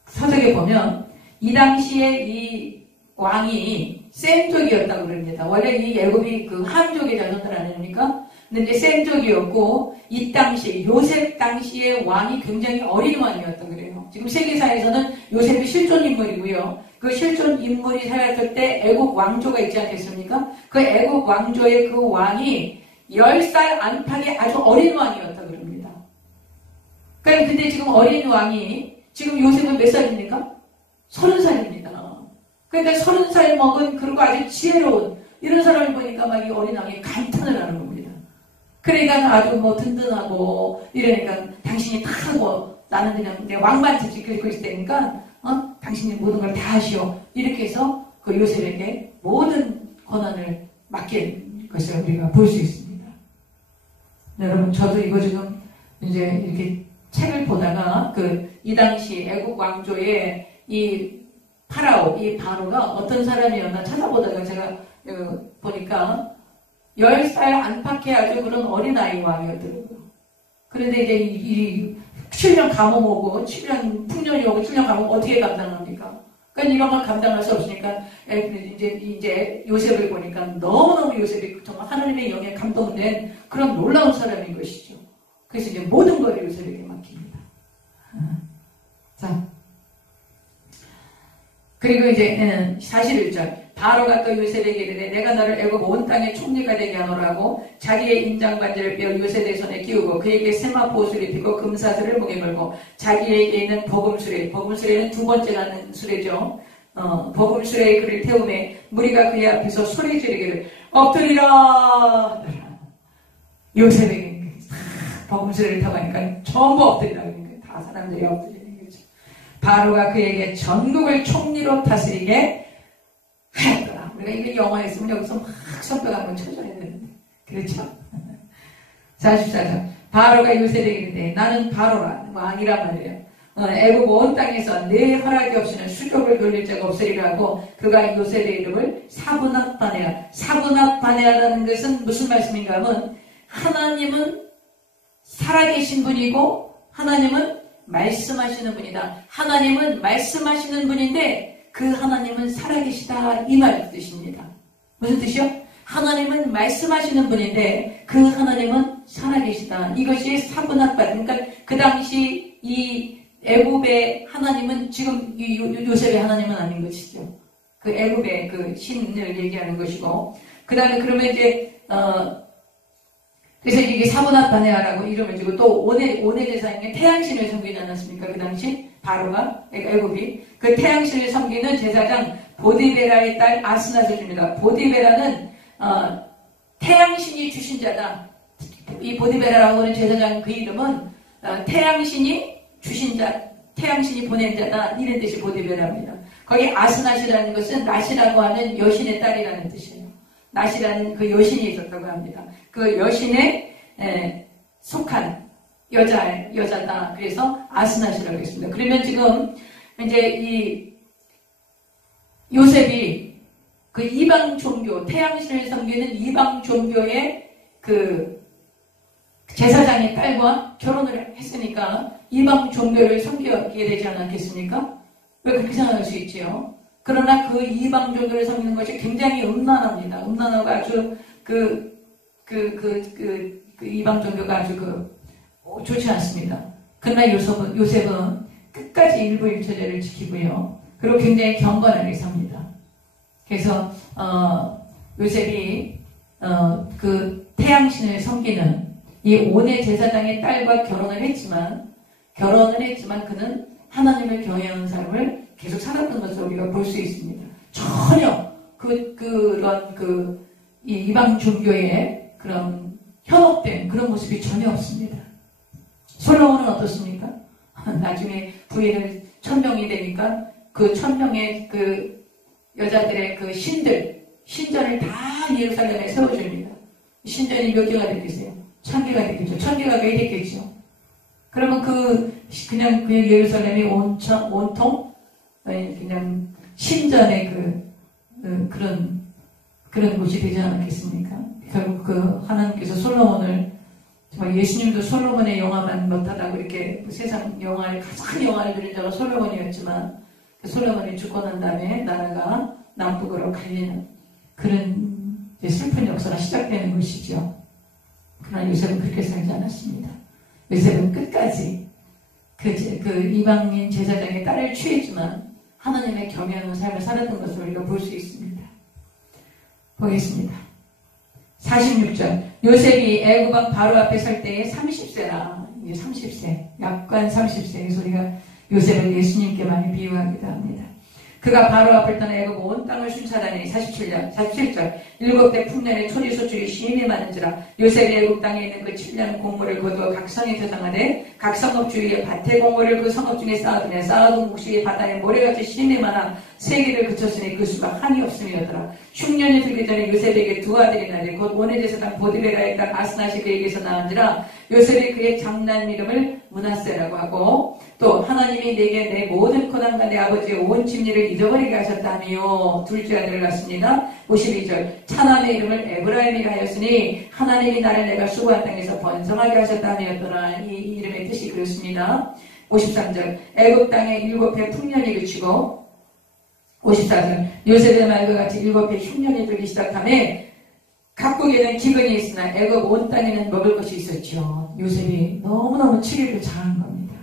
서적에 보면 이 당시에 이 왕이 셈족이었다고 그럽니다. 원래 이 애굽이 함족의 자손들 아닙니까? 근데 이제 셈족이었고 이 당시 요셉 당시의 왕이 굉장히 어린 왕이었다고 그래요. 지금 세계사에서는 요셉이 실존 인물이고요. 그 실존 인물이 살았을 때 애국 왕조가 있지 않겠습니까? 그 애국 왕조의 그 왕이 10살 안팎의 아주 어린 왕이었다고 그럽니다. 그러니까 근데 지금 어린 왕이 지금 요셉은 몇 살입니까? 30살입니다. 그러니까 30살 먹은 그리고 아주 지혜로운 이런 사람을 보니까 막 이 어린 왕이 감탄을 하는 겁니다. 그러니까 아주 든든하고 이러니까 당신이 다 하고 나는 그냥 내 왕만 지키고 있을 테니까 당신이 모든 걸 다 하시오. 이렇게 해서 그 요셉에게 모든 권한을 맡긴 것을 우리가 볼 수 있습니다. 여러분 저도 이거 지금 이제 이렇게 책을 보다가 이 당시 애국 왕조의 이 파라오, 이 바로가 어떤 사람이었나 찾아보다가 제가 보니까 10살 안팎의 아주 그런 어린아이 왕이었더라고요. 그런데 이제 이 7년 감옥 오고 7년 풍년이 오고 7년 감옥 어떻게 감당합니까? 그러니까 이런 걸 감당할 수 없으니까 이제 요셉을 보니까 너무너무 요셉이 정말 하나님의 영에 감동된 그런 놀라운 사람인 것이죠. 그래서 이제 모든 걸 요셉에게 맡깁니다. 자. 그리고 이제 41절 바로가 또 요셉에게 이르되 내가 너를 애굽 온 땅의 총리가 되게 하노라고 자기의 인장반지를 빼어 요셉의 손에 끼우고 그에게 세마포 옷을 입히고 금사슬을 목에 걸고 자기에게 있는 복음수레는 두 번째 가는 수레죠. 복음수레의 그를 태우매 무리가 그의 앞에서 소리 지르기를 엎드리라. 요셉에게 복음수레를 타고 하니까 전부 엎드리라. 그러니까 다 사람들이 엎드리는 거죠. 바로가 그에게 전국을 총리로 다스리게 하였더라. 우리가 이게 영화에 있으면 여기서 막 손뼉 한번 쳐줘야 되는데. 그렇죠? 44절. 바로가 요셉에게 이르되 나는 바로라. 왕이란 말이에요. 애굽 온 땅에서 내 허락이 없이는 수족을 돌릴 자가 없으리라 하고 그가 요셉의 이름을 사브낫바네아. 사브낫바네아라는 것은 무슨 말씀인가 하면 하나님은 살아계신 분이고 하나님은 말씀하시는 분이다. 하나님은 말씀하시는 분인데 그 하나님은 살아계시다 이 말 뜻입니다. 무슨 뜻이요? 하나님은 말씀하시는 분인데 그 하나님은 살아계시다. 이것이 사브낫바. 그러니까 그 당시 이 애굽의 하나님은 지금 요셉의 하나님은 아닌 것이죠. 그 애굽의 그 신을 얘기하는 것이고 그 다음에 그러면 이제 그래서 이게 사브낫바네아라고 이름을 주고 또 오네 제사장의 태양신을 섬기지 않았습니까? 그 당시 바로가 애굽이 그 태양신을 섬기는 제사장 보디베라의 딸 아스낫을 줍니다. 보디베라는 태양신이 주신 자다. 이 보디베라라고 하는 제사장 그 이름은 태양신이 주신 자, 태양신이 보낸 자다 이런 뜻이 보디베라입니다. 거기 아스낫이라는 것은 낫이라고 하는 여신의 딸이라는 뜻이에요. 낫이라는 그 여신이 있었다고 합니다. 그 여신에 속한 여자다. 그래서 아스낫이라고 했습니다. 그러면 지금 이제 이 요셉이 그 이방 종교, 태양신을 섬기는 이방 종교의 그 제사장의 딸과 결혼을 했으니까 이방 종교를 섬기게 되지 않았겠습니까? 왜 그렇게 생각할 수 있지요? 그러나 그 이방 종교를 섬기는 것이 굉장히 음란합니다. 음란하고 아주 그 이방 종교가 아주 좋지 않습니다. 그러나 요셉은 끝까지 일부일처제를 지키고요. 그리고 굉장히 경건하게 삽니다. 그래서 요셉이 그 태양신을 섬기는 이 오네 제사장의 딸과 결혼을 했지만 그는 하나님을 경외하는 삶을 계속 살았던 것을 우리가 볼 수 있습니다. 전혀 이 이방 종교의 그런 현혹된 그런 모습이 전혀 없습니다. 솔로몬은 어떻습니까? 나중에 부인을 1000명이 되니까 그 1000명의 그 여자들의 그 신들, 신전을 다 예루살렘에 세워줍니다. 신전이 몇 개가 됐겠어요? 1000개가 됐겠죠. 1000개가 왜 됐겠죠? 그러면 그냥 예루살렘이 온통 그냥 신전의 그런 곳이 되지 않았겠습니까? 결국 하나님께서 솔로몬을, 정말 예수님도 솔로몬의 영화만 못하다고 이렇게 세상 가장 영화를 누린 자가 솔로몬이었지만, 그 솔로몬이 죽고 난 다음에 나라가 남북으로 갈리는 그런 슬픈 역사가 시작되는 것이죠. 그러나 요셉은 그렇게 살지 않았습니다. 요셉은 끝까지 그 이방인 제사장의 딸을 취했지만 하나님의 경외하는 삶을 살았던 것을 우리가 볼 수 있습니다. 보겠습니다. 46절. 요셉이 애굽왕 바로 앞에 설 때에 30세라. 이제 30세. 약관 30세. 그래서 우리가 요셉을 예수님께 많이 비유하기도 합니다. 그가 바로 앞을 떠나 애굽 온 땅을 순찰하니 47절. 7대 풍년의 초리소출이 심히 많은지라 요셉이 애굽 땅에 있는 그 7년 공물을 거두어 각 성에 저장하되 각 성읍 주위에 밭의 공물을 그 성읍 중에 쌓아두네. 쌓아둔 몫이 바다에 모래같이 심히 많아 세계를 그쳤으니 그 수가 한이 없음이었더라. 흉년이 들기 전에 요셉에게 두 아들이 나되 곧 원의제사장 보디베라의 딸 아스낫이 그에게서 낳은지라. 요셉이 그의 장남 이름을 므낫세라고 하고, 또 하나님이 내게 내 모든 고난과 내 아버지의 온 집리를 잊어버리게 하셨다며 둘째 아들을 낳습니다. 52절. 차남의 이름을 에브라임이라 하였으니 하나님이 나를 내가 수고한 땅에서 번성하게 하셨다며였더라. 이 이름의 뜻이 그렇습니다. 53절. 애굽 땅에 7해 풍년이 그치고, 54절. 요셉의 말과 같이 7해 흉년이 들기 시작하며 각국에는 기근이 있으나 애굽 온 땅에는 먹을 것이 있었죠. 요셉이 너무너무 치료를 잘한 겁니다.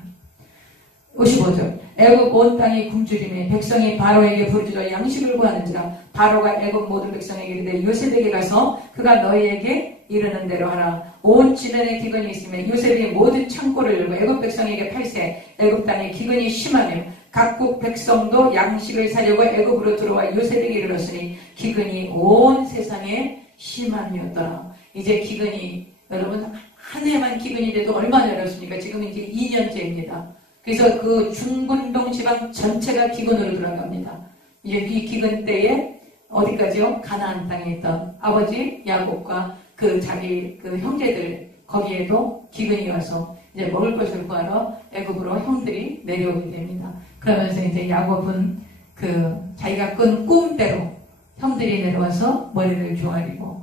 55절. 애굽 온 땅이 굶주림에 백성이 바로에게 부르짖어 양식을 구하는지라. 바로가 애굽 모든 백성에게 이르되 요셉에게 가서 그가 너희에게 이르는 대로 하라. 온 지면에 기근이 있으며 요셉이 모든 창고를 열고 애굽 백성에게 팔세. 애굽 땅에 기근이 심하며 각국 백성도 양식을 사려고 애굽으로 들어와 요셉에게 이르렀으니 기근이 온 세상에 심함이었더라. 이제 기근이, 여러분 한 해만 기근이 돼도 얼마나 어렵습니까? 지금 이제 2년째입니다. 그래서 그 중근동 지방 전체가 기근으로 들어갑니다. 이제 이 기근 때에 어디까지요? 가나안 땅에 있던 아버지 야곱과 자기 형제들, 거기에도 기근이 와서 이제 먹을 것을 구하러 애굽으로 형들이 내려오게 됩니다. 그러면서 이제 야곱은 자기가 꾼 꿈대로 형들이 내려와서 머리를 조아리고,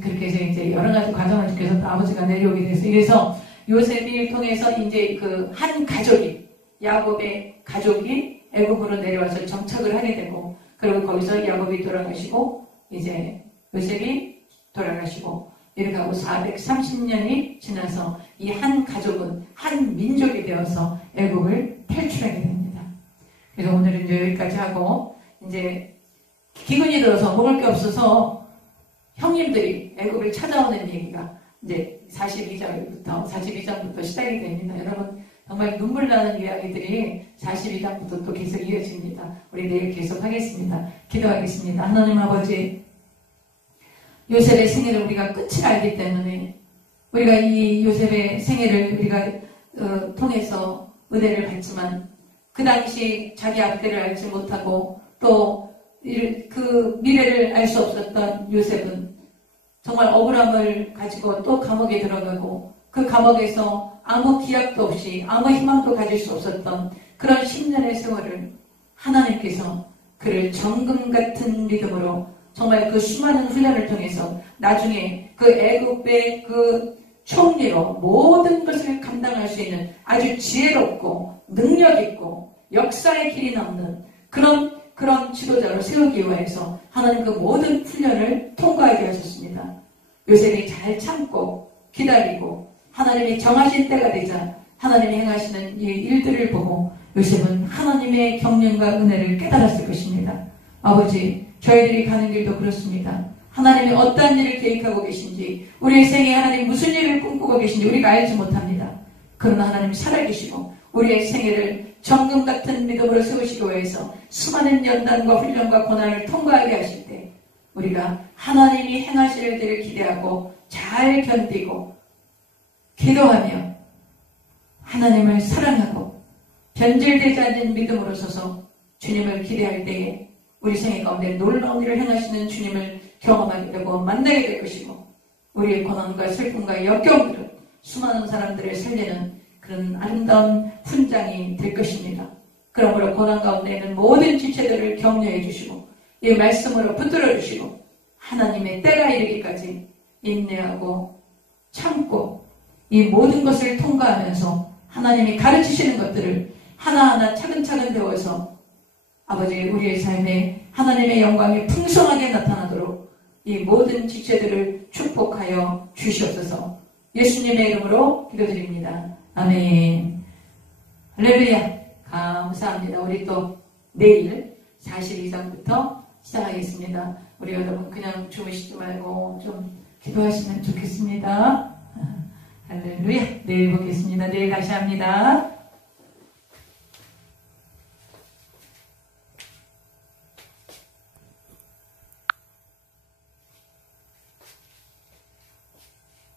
그렇게 해서 이제 여러 가지 과정을 통해서 아버지가 내려오게 됐어요. 그래서 요셉을 통해서 이제 한 가족이, 야곱의 가족이 애굽으로 내려와서 정착을 하게 되고, 그리고 거기서 야곱이 돌아가시고, 이제 요셉이 돌아가시고, 이렇게 하고 430년이 지나서 이 한 가족은 한 민족이 되어서 애굽을 탈출하게 됩니다. 그래서 오늘은 이제 여기까지 하고, 이제 기근이 들어서 먹을 게 없어서 형님들이 애굽을 찾아오는 얘기가 이제 42장부터 시작이 됩니다. 여러분 정말 눈물 나는 이야기들이 42장부터 또 계속 이어집니다. 우리 내일 계속 하겠습니다. 기도하겠습니다. 하나님 아버지, 요셉의 생애를 우리가 끝을 알기 때문에 우리가 이 요셉의 생애를 우리가 통해서 은혜를 받지만 그 당시 자기 앞뒤를 알지 못하고 또 그 미래를 알 수 없었던 요셉은 정말 억울함을 가지고 또 감옥에 들어가고, 그 감옥에서 아무 기약도 없이 아무 희망도 가질 수 없었던 그런 10년의 세월을 하나님께서 그를 정금 같은 믿음으로 정말 그 수많은 훈련을 통해서 나중에 그 애굽의 그 총리로 모든 것을 감당할 수 있는 아주 지혜롭고 능력 있고 역사의 길이 남는 그런 지도자로 세우기 위해서 하나님 그 모든 훈련을 통과하게 하셨습니다. 요셉이 잘 참고 기다리고 하나님이 정하신 때가 되자 하나님이 행하시는 이 일들을 보고 요셉은 하나님의 경륜과 은혜를 깨달았을 것입니다. 아버지, 저희들이 가는 길도 그렇습니다. 하나님이 어떠한 일을 계획하고 계신지, 우리의 생에 하나님 무슨 일을 꿈꾸고 계신지 우리가 알지 못합니다. 그러나 하나님 살아계시고 우리의 생애를 정금 같은 믿음으로 세우시기 위해서 수많은 연단과 훈련과 고난을 통과하게 하실 때 우리가 하나님이 행하실 일들을 기대하고 잘 견디고 기도하며 하나님을 사랑하고 변질되지 않는 믿음으로 서서 주님을 기대할 때에 우리 생애 가운데 놀라운 일을 행하시는 주님을 경험하게 되고 만나게 될 것이고 우리의 고난과 슬픔과 역경들은 수많은 사람들을 살리는 그런 아름다운 훈장이 될 것입니다. 그러므로 고난 가운데 있는 모든 지체들을 격려해 주시고 이 말씀으로 붙들어 주시고 하나님의 때가 이르기까지 인내하고 참고 이 모든 것을 통과하면서 하나님이 가르치시는 것들을 하나하나 차근차근 배워서 아버지 우리의 삶에 하나님의 영광이 풍성하게 나타나도록 이 모든 지체들을 축복하여 주시옵소서. 예수님의 이름으로 기도드립니다. 아멘. 할렐루야. 감사합니다. 우리 또 내일 42장부터 시작하겠습니다. 우리 여러분 그냥 주무시지 말고 좀 기도하시면 좋겠습니다. 할렐루야. 내일 보겠습니다. 내일 다시 합니다.